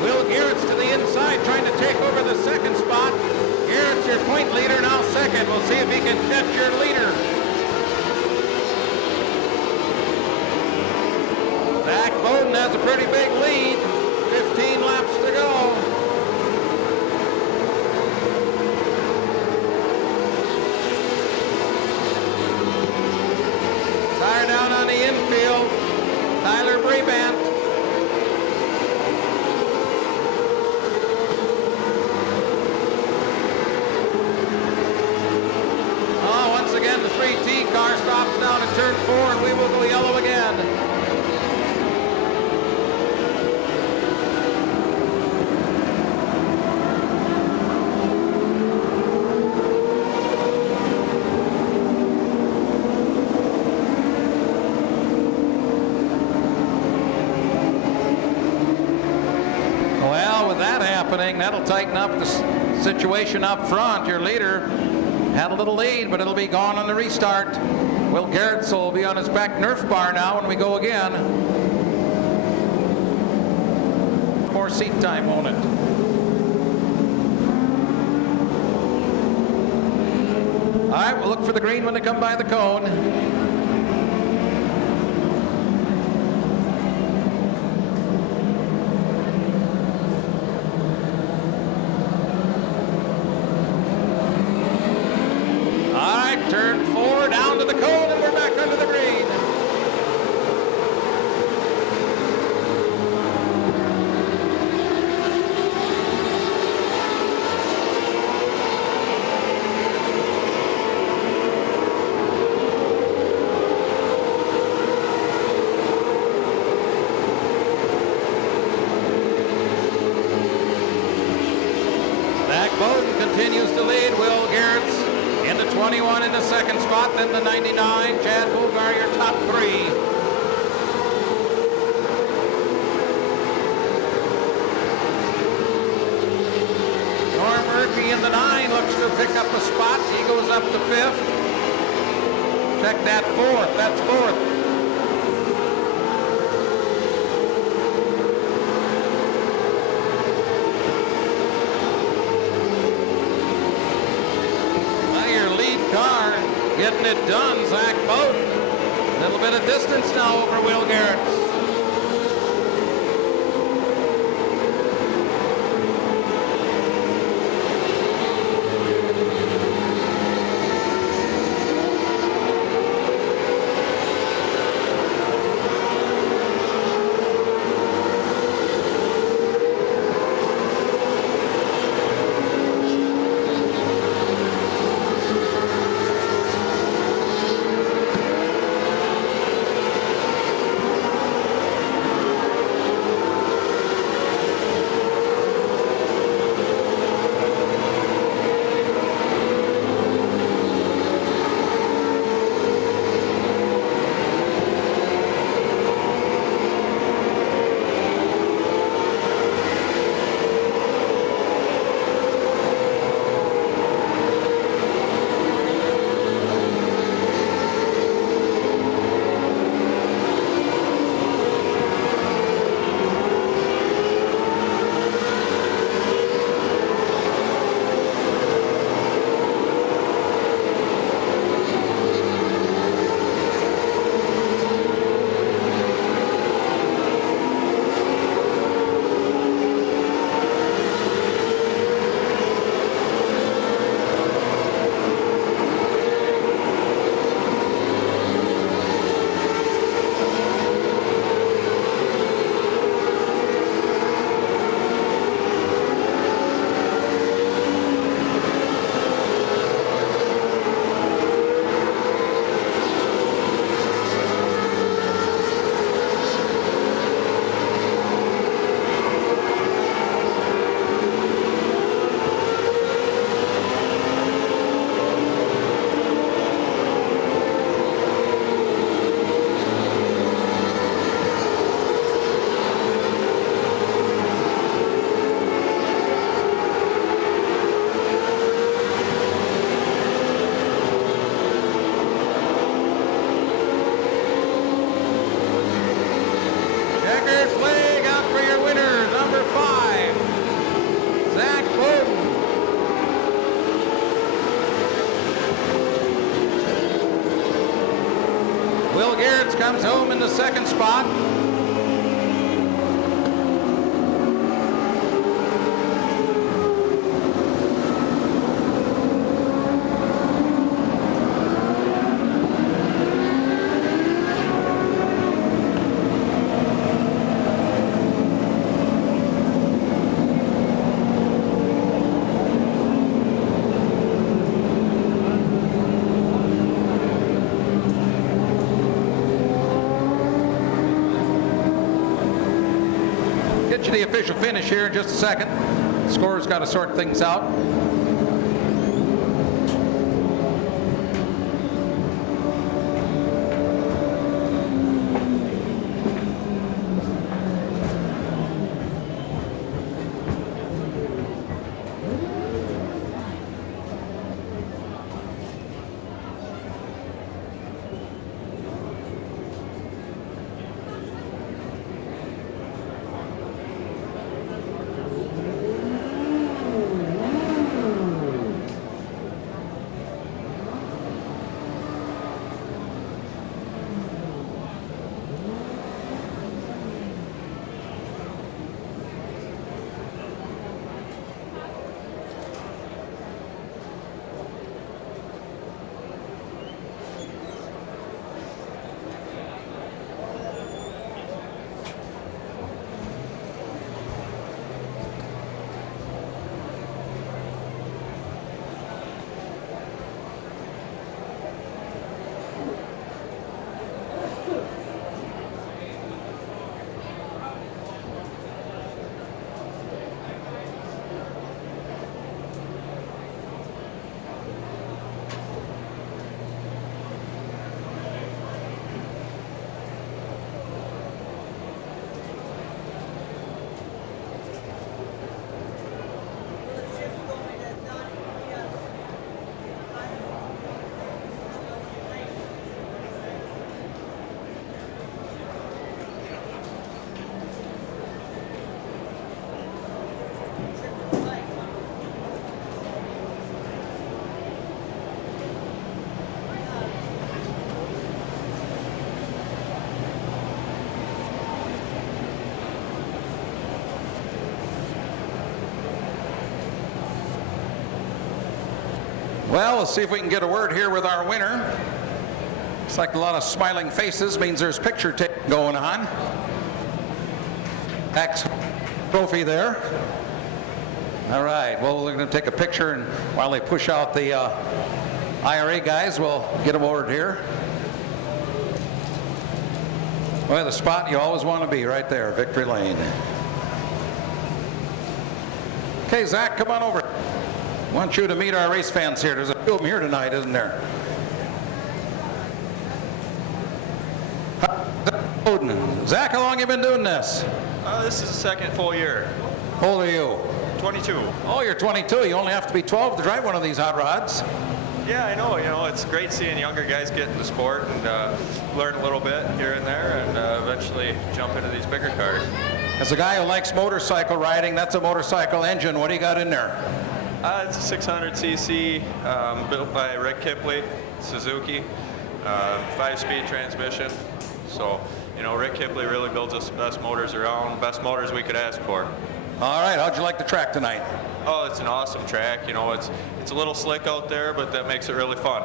Will Garrett's to the inside trying to take over the second spot. Garrett's your point leader, now second. We'll see if he can catch your leader. Zach Bowden has a pretty big lead. 15 laps to go. Tire down on the infield. Tyler Brabant. Again, the 3T car stops down at turn 4, and we will go yellow again. Well, with that happening, that'll tighten up the situation up front. Your leader had a little lead, but it'll be gone on the restart. Will Garrett will be on his back Nerf bar now when we go again. More seat time, won't it? All right, we'll look for the green when they come by the cone. Turn 4 down to the cone, and we're back under the green. Zach Bowden continues to lead. Will Garrett's into 21 in the second spot, then the 99. Chad Bogar, your top 3. Norm Murphy in the 9 looks to pick up a spot. He goes up to 5th. Check that 4th. That's 4th. Car getting it done, Zach Bowden. A little bit of distance now over Will Garrett. Will Garretts comes home in the second spot. Get you the official finish here in just a second. Scorer's got to sort things out. Well, let's see if we can get a word here with our winner. Looks like a lot of smiling faces, means there's picture taking going on. X trophy there. All right, well, we're going to take a picture, and while they push out the IRA guys, we'll get a word here. Well, the spot you always want to be, right there, victory lane. Okay, Zach, come on over. I want you to meet our race fans here. There's a few of them here tonight, isn't there? Zach, how long have you been doing this? This is the second full year. How old are you? 22. Oh, you're 22. You only have to be 12 to drive one of these hot rods. Yeah, I know. You know, it's great seeing younger guys get into sport and learn a little bit here and there, and eventually jump into these bigger cars. As a guy who likes motorcycle riding, that's a motorcycle engine. What do you got in there? It's a 600cc built by Rick Kipley, Suzuki, 5-speed transmission. So, you know, Rick Kipley really builds us the best motors around, best motors we could ask for. All right, how'd you like the track tonight? Oh, it's an awesome track. You know, it's a little slick out there, but that makes it really fun.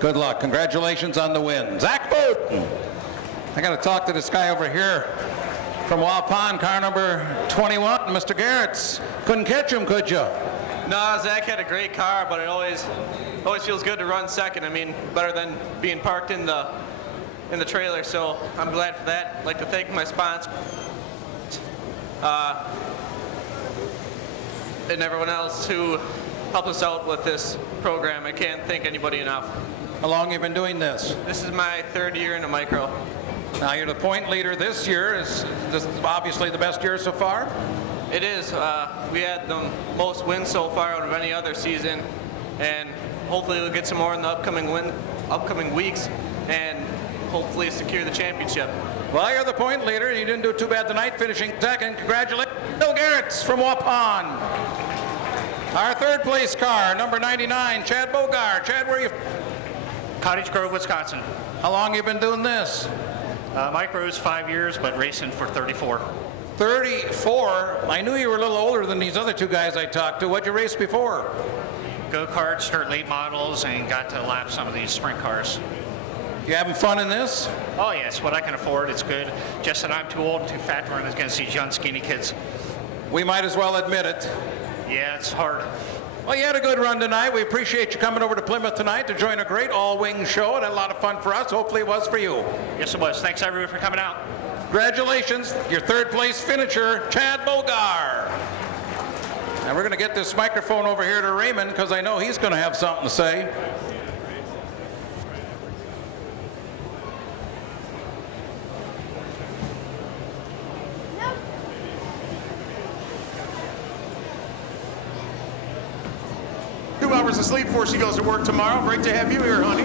Good luck. Congratulations on the win. Zach Bowden. I got to talk to this guy over here from Waupun, car number 21, Mr. Garretts. Couldn't catch him, could you? No, Zach had a great car, but it always feels good to run second. I mean, better than being parked in the trailer. So I'm glad for that. I'd like to thank my sponsor and everyone else who helped us out with this program. I can't thank anybody enough. How long have you been doing this? This is my third year in a micro. Now you're the point leader this year. Is this obviously the best year so far? It is. We had the most wins so far out of any other season, and hopefully we'll get some more in the upcoming weeks, and hopefully secure the championship. Well, you're the point leader. You didn't do too bad tonight, finishing second. Congratulations, Bill Garretts from Waupun. Our third place car, number 99, Chad Bogart. Chad, where are you? Cottage Grove, Wisconsin. How long you been doing this? Micros 5 years, but racing for 34. 34? I knew you were a little older than these other two guys I talked to. What'd you race before? Go-karts, dirt late models, and got to lap some of these sprint cars. You having fun in this? Oh yes, what I can afford, it's good. Just that I'm too old and too fat to run against these young skinny kids. We might as well admit it. Yeah, it's hard. Well, you had a good run tonight. We appreciate you coming over to Plymouth tonight to join a great all-wings show. It had a lot of fun for us. Hopefully it was for you. Yes, it was. Thanks everyone for coming out. Congratulations, your third place finisher, Chad Bogar. And we're going to get this microphone over here to Raymond because I know he's going to have something to say. Hours of sleep before she goes to work tomorrow. Great to have you here, honey.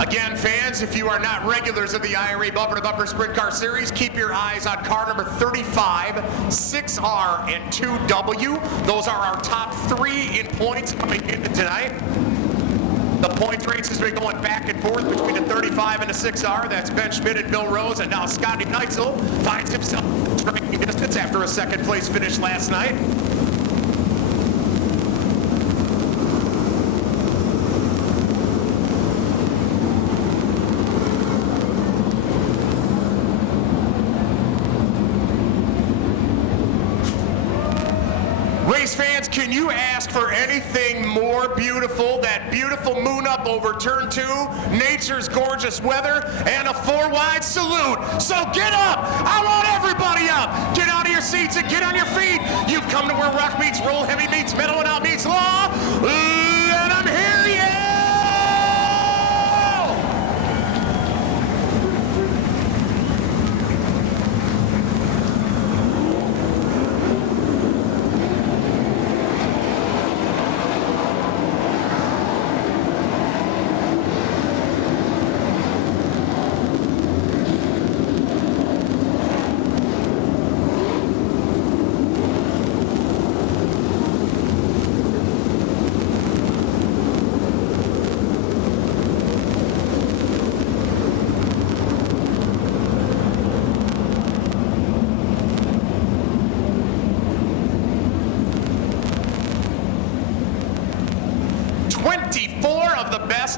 Again, fans, if you are not regulars of the IRA Bumper to Bumper Sprint Car Series, keep your eyes on car number 35, 6R, and 2W. Those are our top 3 in points coming into tonight. The points race has been going back and forth between the 35 and the 6R. That's Ben Schmidt and Bill Rose, and now Scotty Neitzel finds himself in striking distance after a second place finish last night. Race fans, can you ask for anything more beautiful? That beautiful moon up over turn 2, nature's gorgeous weather, and a 4-wide salute. So get up! I want everybody up! Get out of your seats and get on your feet! You've come to where rock meets roll, heavy meets metal, and out meets law. Let them hear you!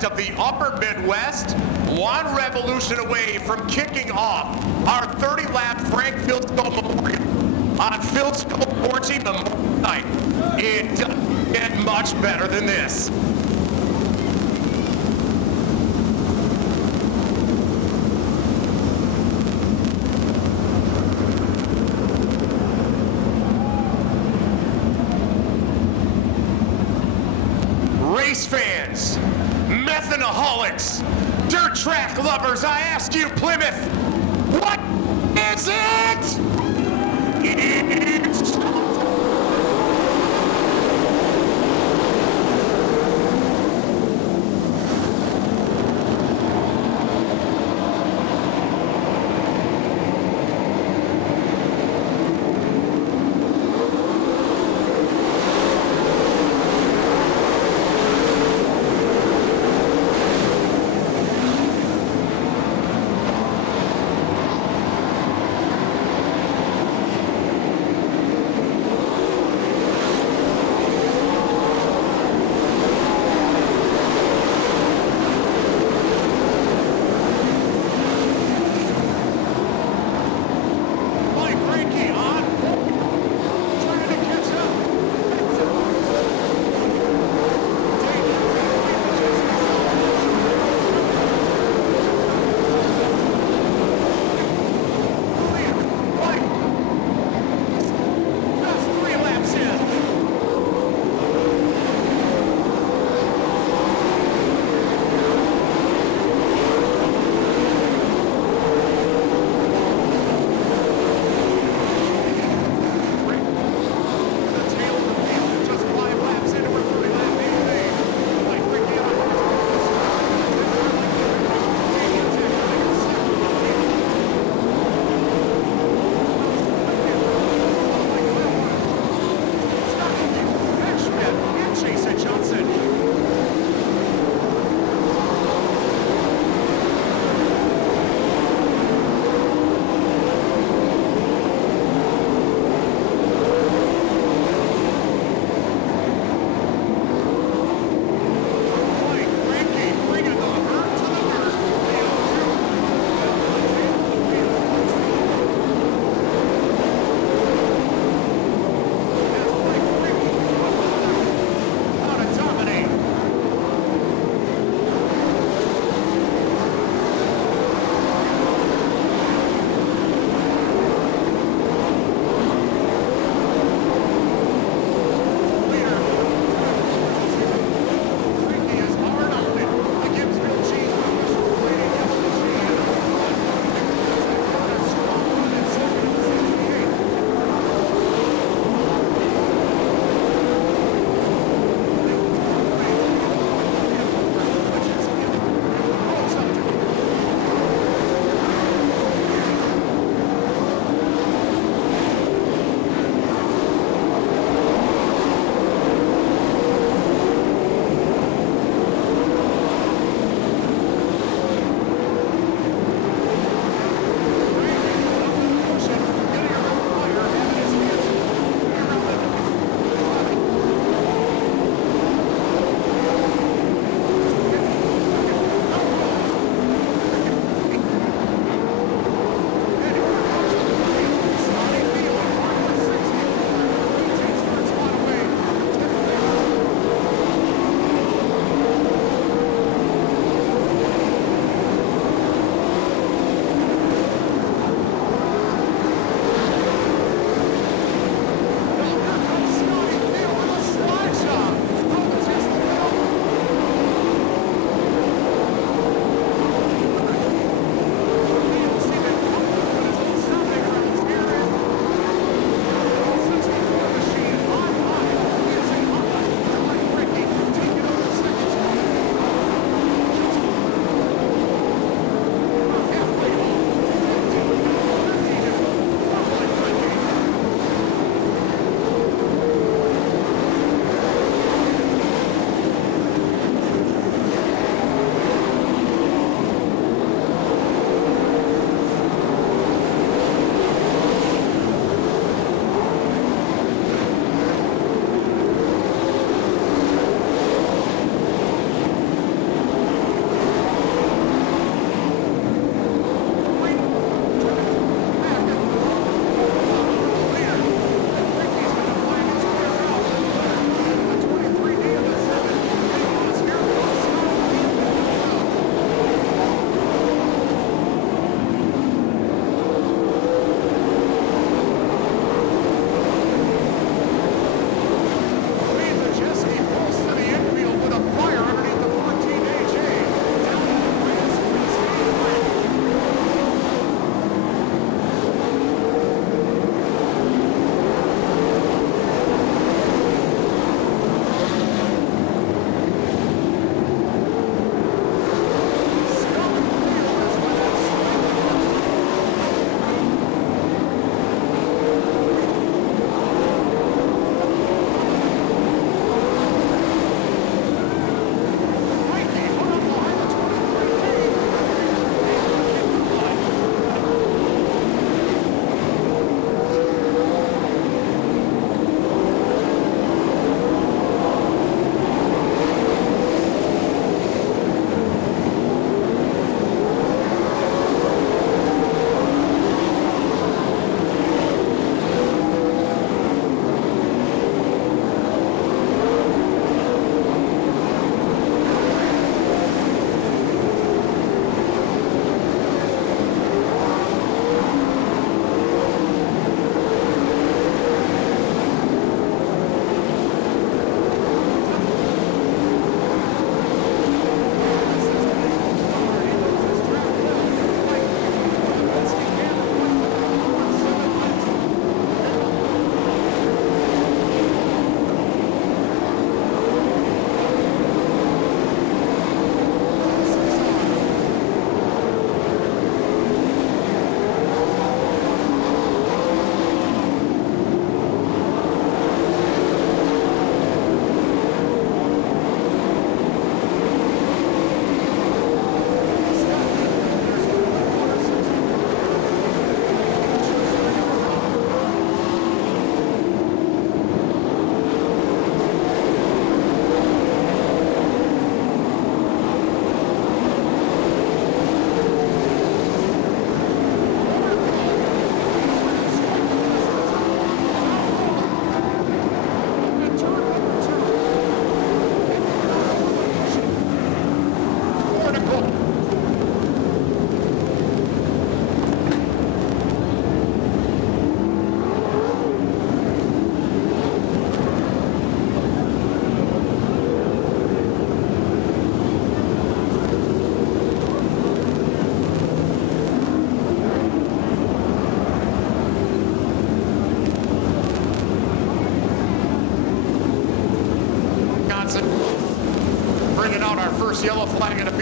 Of the upper Midwest, one revolution away from kicking off our 30-lap Frank Philsco Memorial on Philsco 14 Memorial night. It doesn't get much better than this. Race fans, methanaholics, dirt track lovers, I ask you, Plymouth, what is it? It's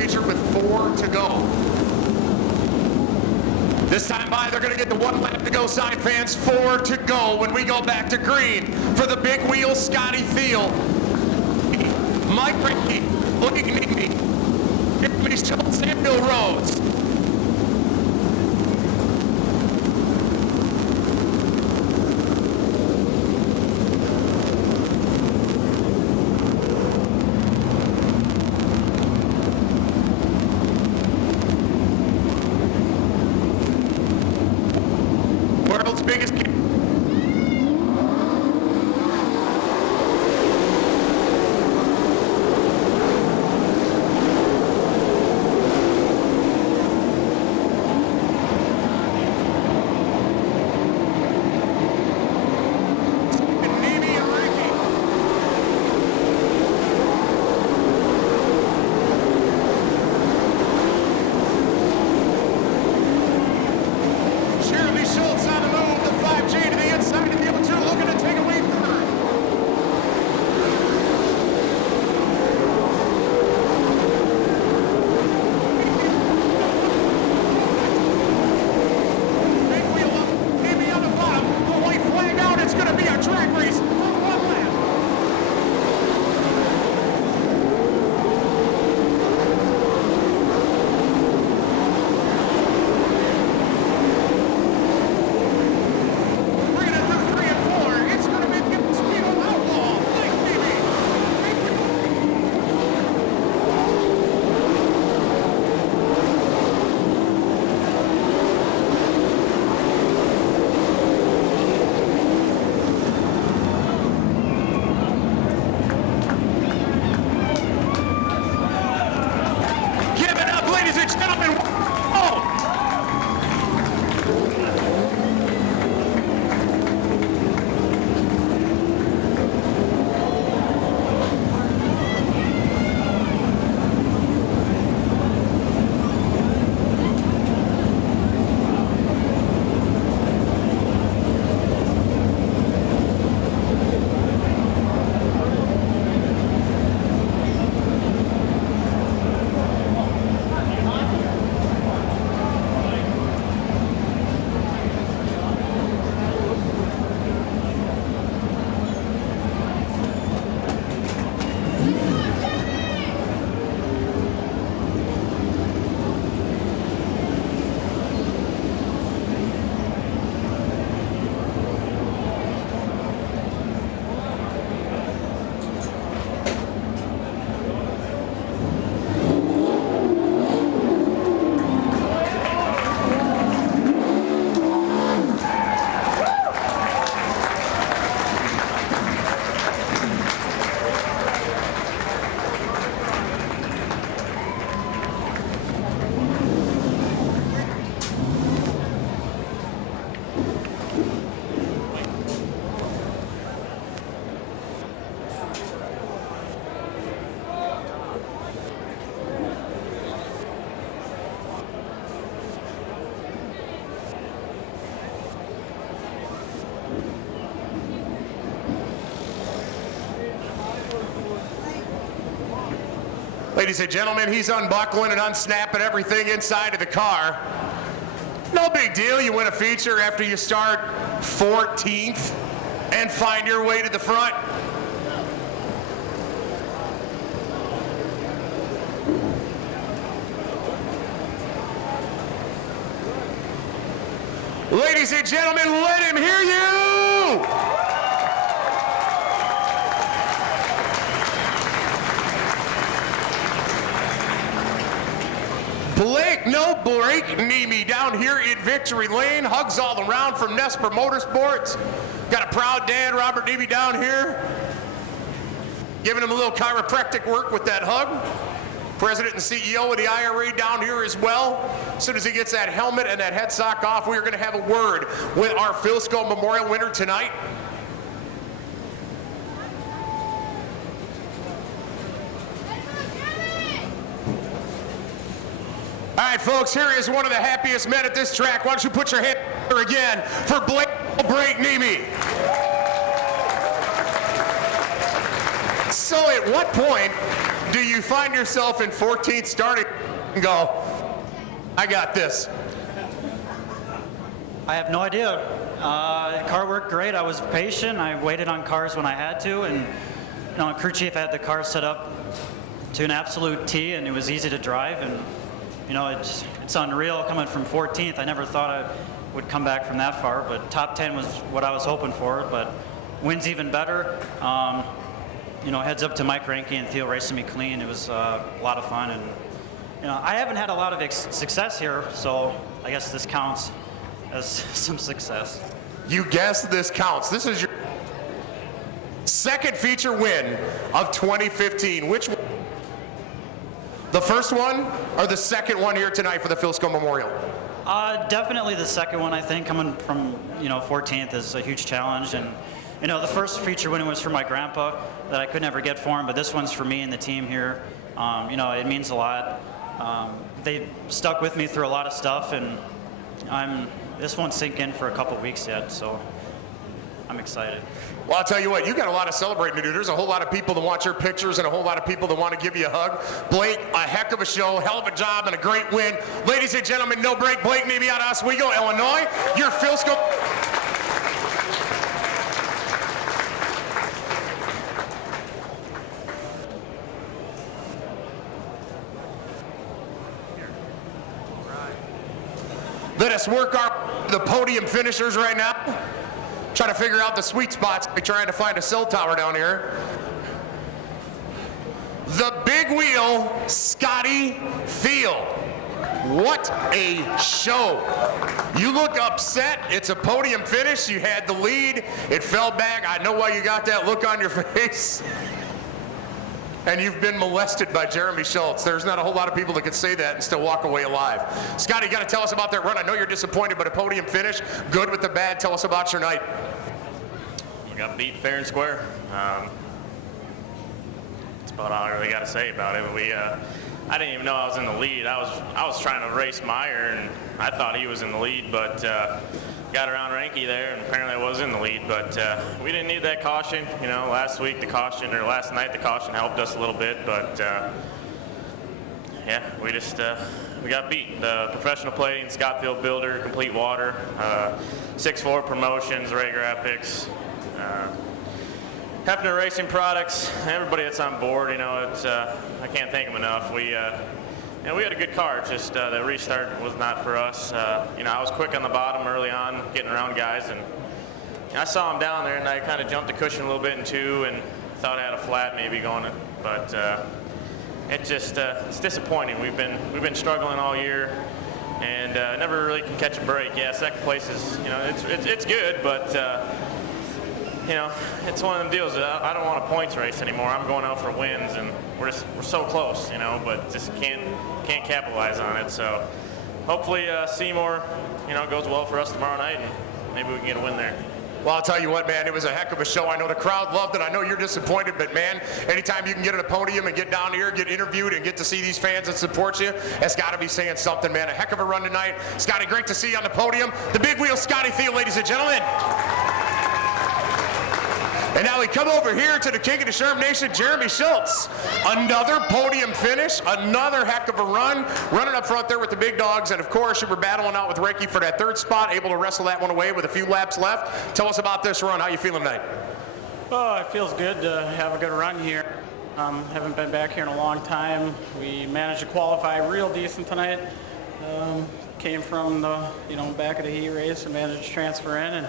feature with 4 to go. This time by, they're going to get the 1 lap to go sign, fans. 4 to go when we go back to green for the big wheel, Scotty Thiel. Mike Rickey, looking at me. Jeremy Schultz and Bill Rhodes. World's biggest kid. Ladies and gentlemen, he's unbuckling and unsnapping everything inside of the car. No big deal, you win a feature after you start 14th and find your way to the front. Ladies and gentlemen, let him hear you! Blake, no break, Nemi down here in Victory Lane. Hugs all around from Nesper Motorsports. Got a proud dad, Robert Nemi, down here. Giving him a little chiropractic work with that hug. President and CEO of the IRA down here as well. As soon as he gets that helmet and that head sock off, we are going to have a word with our Philsco Memorial winner tonight. All right, folks, here is one of the happiest men at this track. Why don't you put your hand together again for Blake Nemi. So at what point do you find yourself in 14th starting and go, I got this? I have no idea. The car worked great. I was patient. I waited on cars when I had to, and crew chief had the car set up to an absolute T, and it was easy to drive. And it's unreal coming from 14th. I never thought I would come back from that far, but top 10 was what I was hoping for. But wins even better. Heads up to Mike Reinke and Theo racing me clean. It was a lot of fun, and I haven't had a lot of success here, so I guess this counts as some success. You guess this counts. This is your second feature win of 2015. Which one? The first one or the second one here tonight for the Philsco Memorial? Definitely the second one. I think coming from 14th is a huge challenge, and the first feature win was for my grandpa that I could never get for him, but this one's for me and the team here. It means a lot. They stuck with me through a lot of stuff, and this won't sink in for a couple weeks yet, so I'm excited. Well, I'll tell you what, you got a lot of celebrating to do. There's a whole lot of people that want your pictures and a whole lot of people that want to give you a hug. Blake, a heck of a show, hell of a job, and a great win. Ladies and gentlemen, no break. Blake, maybe out of Oswego, Illinois. Your Philsco. Let us work the podium finishers right now. Trying to figure out the sweet spots. We're trying to find a cell tower down here. The big wheel, Scotty Field. What a show. You look upset. It's a podium finish. You had the lead. It fell back. I know why you got that look on your face. And you've been molested by Jeremy Schultz. There's not a whole lot of people that could say that and still walk away alive. Scotty, you got to tell us about that run. I know you're disappointed, but a podium finish, good with the bad. Tell us about your night. We got beat fair and square. That's about all I really got to say about it. But I didn't even know I was in the lead. I was trying to race Meyer, and I thought he was in the lead, but got around Reinke there, and apparently I was in the lead. But we didn't need that caution. Last night the caution helped us a little bit, but yeah, we got beat. The professional plating, Scottfield Builder, Complete Water, 6-4 Promotions, Ray Graphics, Hefner Racing Products, everybody that's on board. I can't thank them enough. We had a good car, just the restart was not for us. I was quick on the bottom early on, getting around guys, and I saw him down there, and I kind of jumped the cushion a little bit in two, and thought I had a flat maybe going, but it's disappointing. We've been struggling all year, and never really can catch a break. Yeah, second place is, it's good, but it's one of them deals. I don't want a points race anymore. I'm going out for wins, and we're so close, but just can't capitalize on it. So hopefully Seymour, goes well for us tomorrow night, and maybe we can get a win there. Well, I'll tell you what, man, it was a heck of a show. I know the crowd loved it. I know you're disappointed, but man, anytime you can get on a podium and get down here, get interviewed, and get to see these fans that support you, that's got to be saying something, man. A heck of a run tonight. Scotty, great to see you on the podium. The big wheel, Scotty Field, ladies and gentlemen. And now we come over here to the king of the Sherm Nation, Jeremy Schultz. Another podium finish, another heck of a run. Running up front there with the big dogs, and of course you were battling out with Reinke for that third spot, able to wrestle that one away with a few laps left. Tell us about this run. How you feeling tonight? Oh, it feels good to have a good run here. Haven't been back here in a long time. We managed to qualify real decent tonight. Came from the back of the heat race and managed to transfer in, and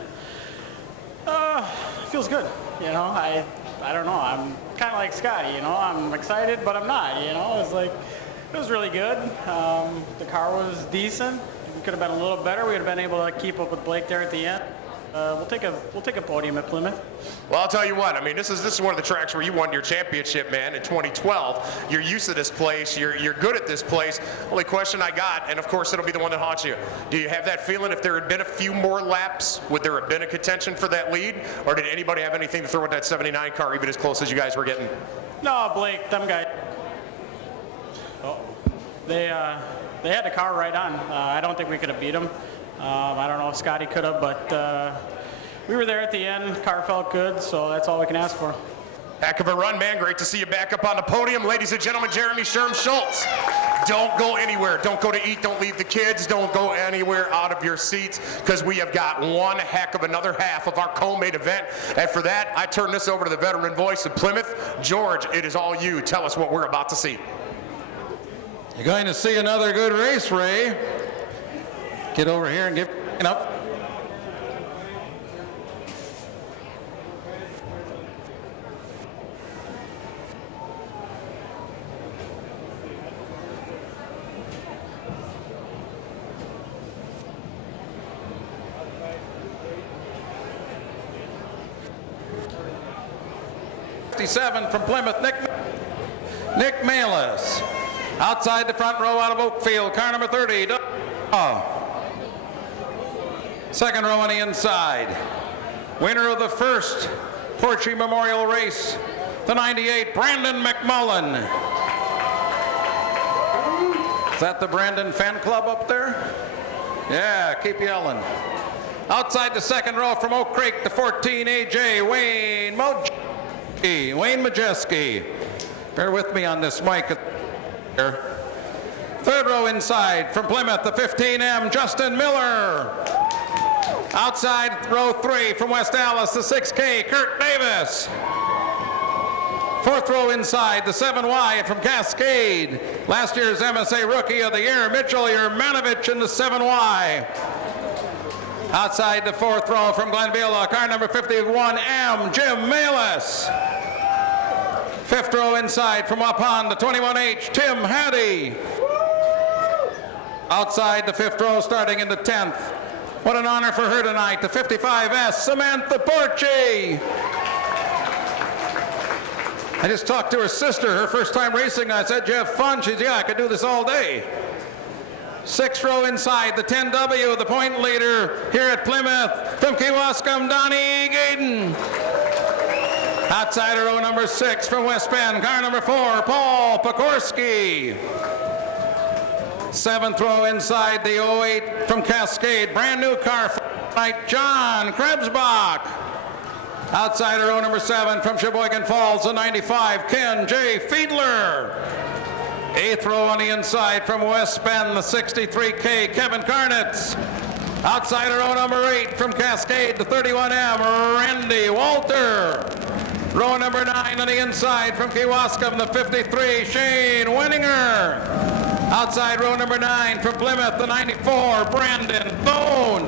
feels good. I don't know. I'm kind of like Scotty. I'm excited, but I'm not. It was really good. The car was decent. It could have been a little better. We would have been able to keep up with Blake there at the end. We'll take a podium at Plymouth. Well, I'll tell you what. I mean, this is one of the tracks where you won your championship, man, in 2012. You're used to this place. You're good at this place. Only question I got, and of course it'll be the one that haunts you. Do you have that feeling if there had been a few more laps, would there have been a contention for that lead, or did anybody have anything to throw at that 79 car, even as close as you guys were getting? No, Blake, them guys. They had the car right on. I don't think we could have beat them. I don't know if Scotty could have, but we were there at the end. Car felt good, so that's all we can ask for. Heck of a run, man. Great to see you back up on the podium. Ladies and gentlemen, Jeremy Sherm Schultz. Don't go anywhere. Don't go to eat. Don't leave the kids. Don't go anywhere out of your seats, because we have got one heck of another half of our co-main event. And for that, I turn this over to the veteran voice of Plymouth. George, it is all you. Tell us what we're about to see. You're going to see another good race, Ray. Get over here and get up. From Plymouth, Nick Malis. Outside the front row out of Oakfield, car number 30. Second row on the inside. Winner of the first Porsche Memorial Race, the 98, Brandon McMullen. Is that the Brandon fan club up there? Yeah, keep yelling. Outside the second row from Oak Creek, the 14, AJ Wayne Majeski. Bear with me on this mic. Third row inside from Plymouth, the 15M, Justin Miller. Outside row 3 from West Allis, the 6K, Kurt Davis. Fourth row inside, the 7Y from Cascade. Last year's MSA Rookie of the Year, Mitchell Yermanovich in the 7Y. Outside the fourth row from Glenville, car number 51M, Jim Malis. Fifth row inside from Waupun, the 21H, Tim Hattie. Outside the fifth row, starting in the 10th. What an honor for her tonight, the 55S, Samantha Porche. I just talked to her sister, her first time racing. I said, "You have fun?" She said, "Yeah, I could do this all day." Sixth row inside, the 10W, the point leader here at Plymouth, from Kewaskum, Donnie Gaydon. Outside row number 6 from West Bend, car number 4, Paul Pokorski. Seventh row inside, the 08 from Cascade, brand new car for tonight, John Krebsbach. Outside row number 7 from Sheboygan Falls, the 95, Ken J. Fiedler. Eighth row on the inside from West Bend, the 63K, Kevin Karnitz. Outside row number 8 from Cascade, the 31M, Randy Walter. Row number 9 on the inside from Kewaskum, the 53, Shane Winninger. Outside row number 9 from Plymouth, the 94, Brandon Thone.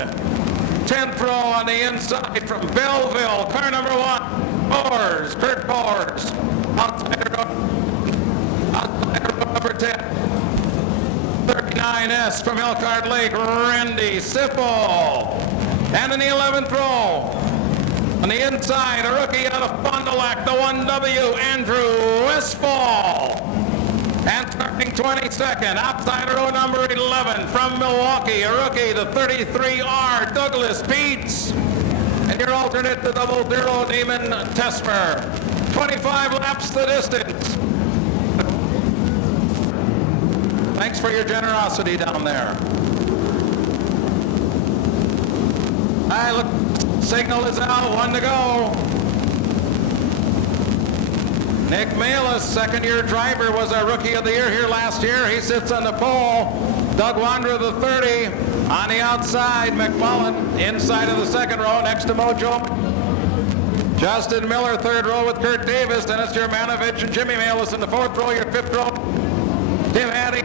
10th row on the inside from Belleville, car number 1, Bors, Kurt Bors. Outside row number 10, 39S from Elkhart Lake, Randy Sipple. And in the 11th row, on the inside, a rookie out of Fond du Lac, the 1W, Andrew Westfall. And starting 22nd, outside row number 11 from Milwaukee, a rookie, the 33R, Douglas Peets. And your alternate, the 00, Damon Tesmer. 25 laps the distance. Thanks for your generosity down there. All right, look, signal is out, 1 to go. Nick Malis, second-year driver, was our Rookie of the Year here last year. He sits on the pole. Doug Wanderer, the 30, on the outside. McMullen, inside of the second row, next to Mojo. Justin Miller, third row with Kurt Davis. Dennis Yermanovich and Jimmy Malis in the fourth row. Your fifth row, Tim Hattie.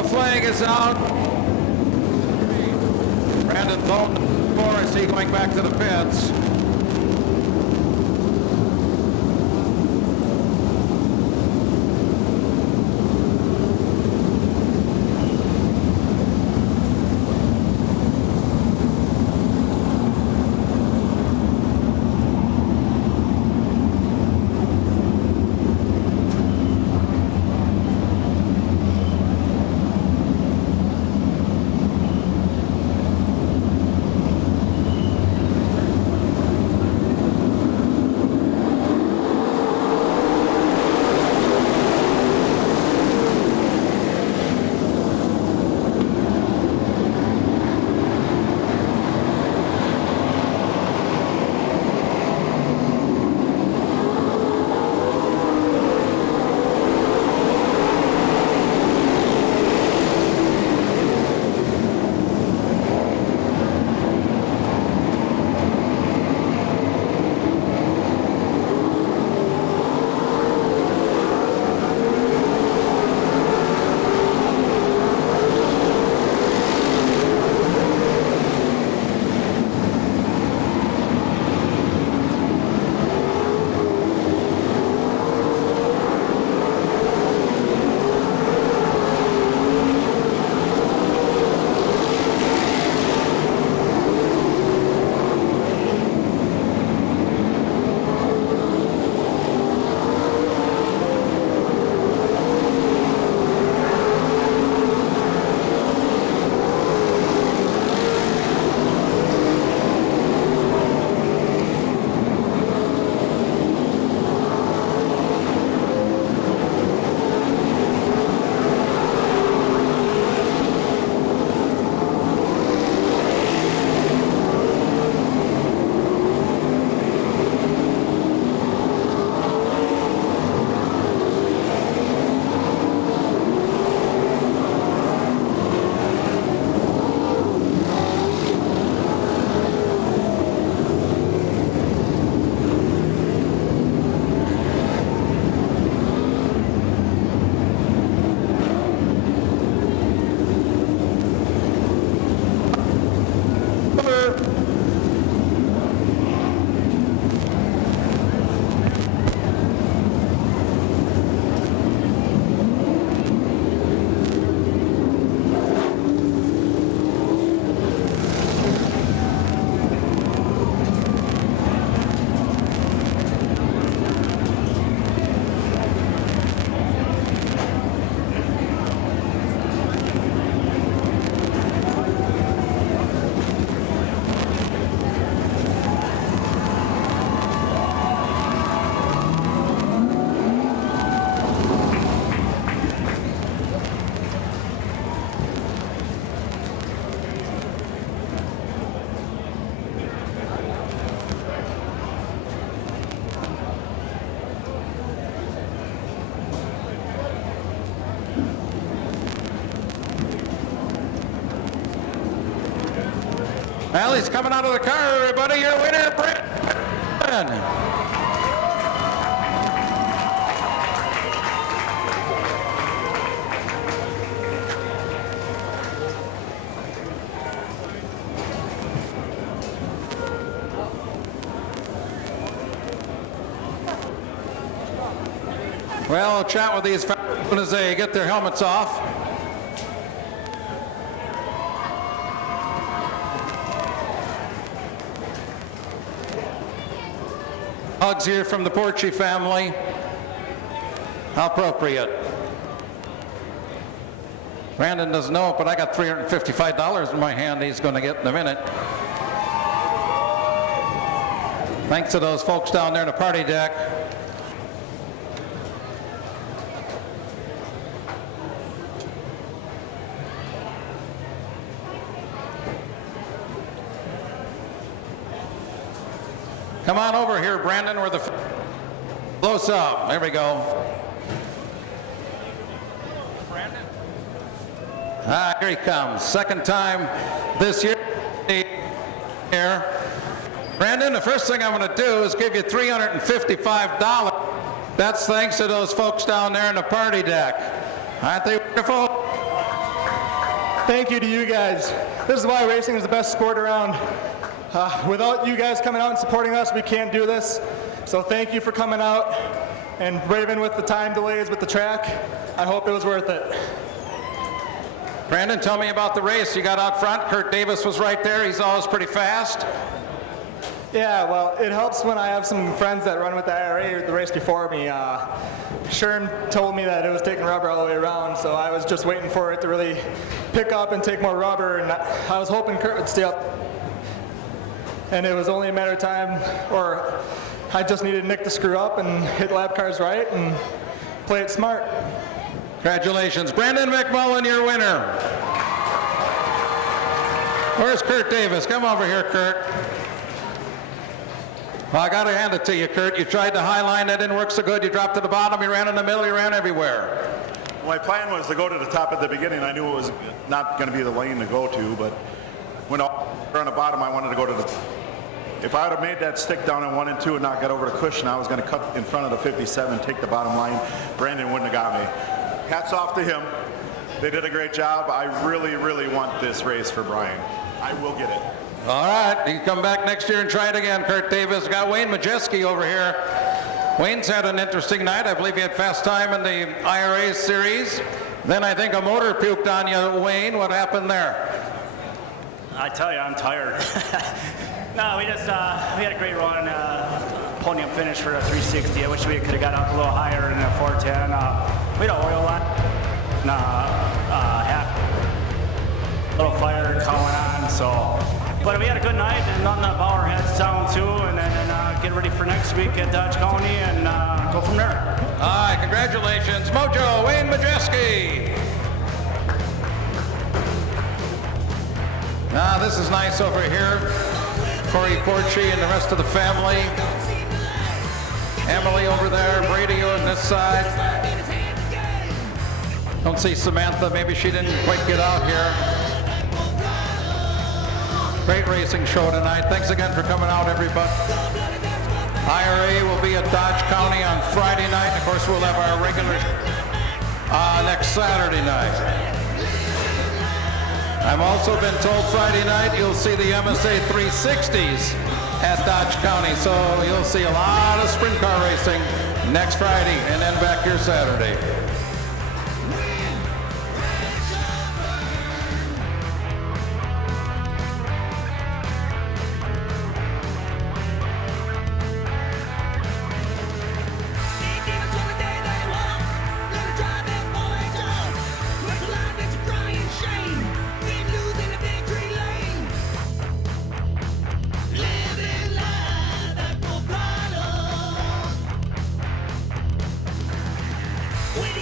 Yellow flag is out. Brandon Thorne, or is he going back to the pits? Well, he's coming out of the car, everybody. Your winner, Brandon. Well, I'll chat with these fellas as they get their helmets off. Hugs here from the Porchy family. How appropriate. Brandon doesn't know it, but I got $355 in my hand he's going to get in a minute. Thanks to those folks down there in the party deck. Come on over here, Brandon, where the close up. There we go. Brandon? Ah, here he comes. Second time this year. Here. Brandon, the first thing I'm going to do is give you $355. That's thanks to those folks down there in the party deck. Aren't they wonderful? thank you to you guys. This is why racing is the best sport around. Without you guys coming out and supporting us, we can't do this. So thank you for coming out and braving with the time delays with the track. I hope it was worth it. Brandon, tell me about the race. You got out front. Kurt Davis was right there. He's always pretty fast. Yeah, well, it helps when I have some friends that run with the IRA the race before me. Sherm told me that it was taking rubber all the way around, so I was just waiting for it to really pick up and take more rubber, and I was hoping Kurt would stay up. And it was only a matter of time, or I just needed Nick to screw up and hit lap cars right and play it smart. Congratulations. Brandon McMullen, your winner. Where's Kurt Davis? Come over here, Kurt. Well, I got to hand it to you, Kurt. You tried the high line. That didn't work so good. You dropped to the bottom. You ran in the middle. You ran everywhere. My plan was to go to the top at the beginning. I knew it was not going to be the lane to go to, but when I was on the bottom, I wanted to go to the... If I would have made that stick down in 1 and 2 and not got over the cushion, I was going to cut in front of the 57 and take the bottom line. Brandon wouldn't have got me. Hats off to him. They did a great job. I really, really want this race for Brian. I will get it. All right, you can come back next year and try it again, Kurt Davis. Got Wayne Majeski over here. Wayne's had an interesting night. I believe he had fast time in the IRA series. Then I think a motor puked on you, Wayne. What happened there? I tell you, I'm tired. No, we had a great run, podium finish for a 360. I wish we could have got up a little higher in the 410. We had an oil line, a little fire going on, so. But we had a good night, and nothing to bow our heads down to, and then get ready for next week at Dodge County and go from there. All right, congratulations, Mojo, Wayne Majeski. Now, this is nice over here. Corey Porchi and the rest of the family. Emily over there, Brady on this side. Don't see Samantha, maybe she didn't quite get out here. Great racing show tonight. Thanks again for coming out, everybody. IRA will be at Dodge County on Friday night. Of course, we'll have our regular next Saturday night. I've also been told Friday night you'll see the MSA 360s at Dodge County. So you'll see a lot of sprint car racing next Friday and then back here Saturday. With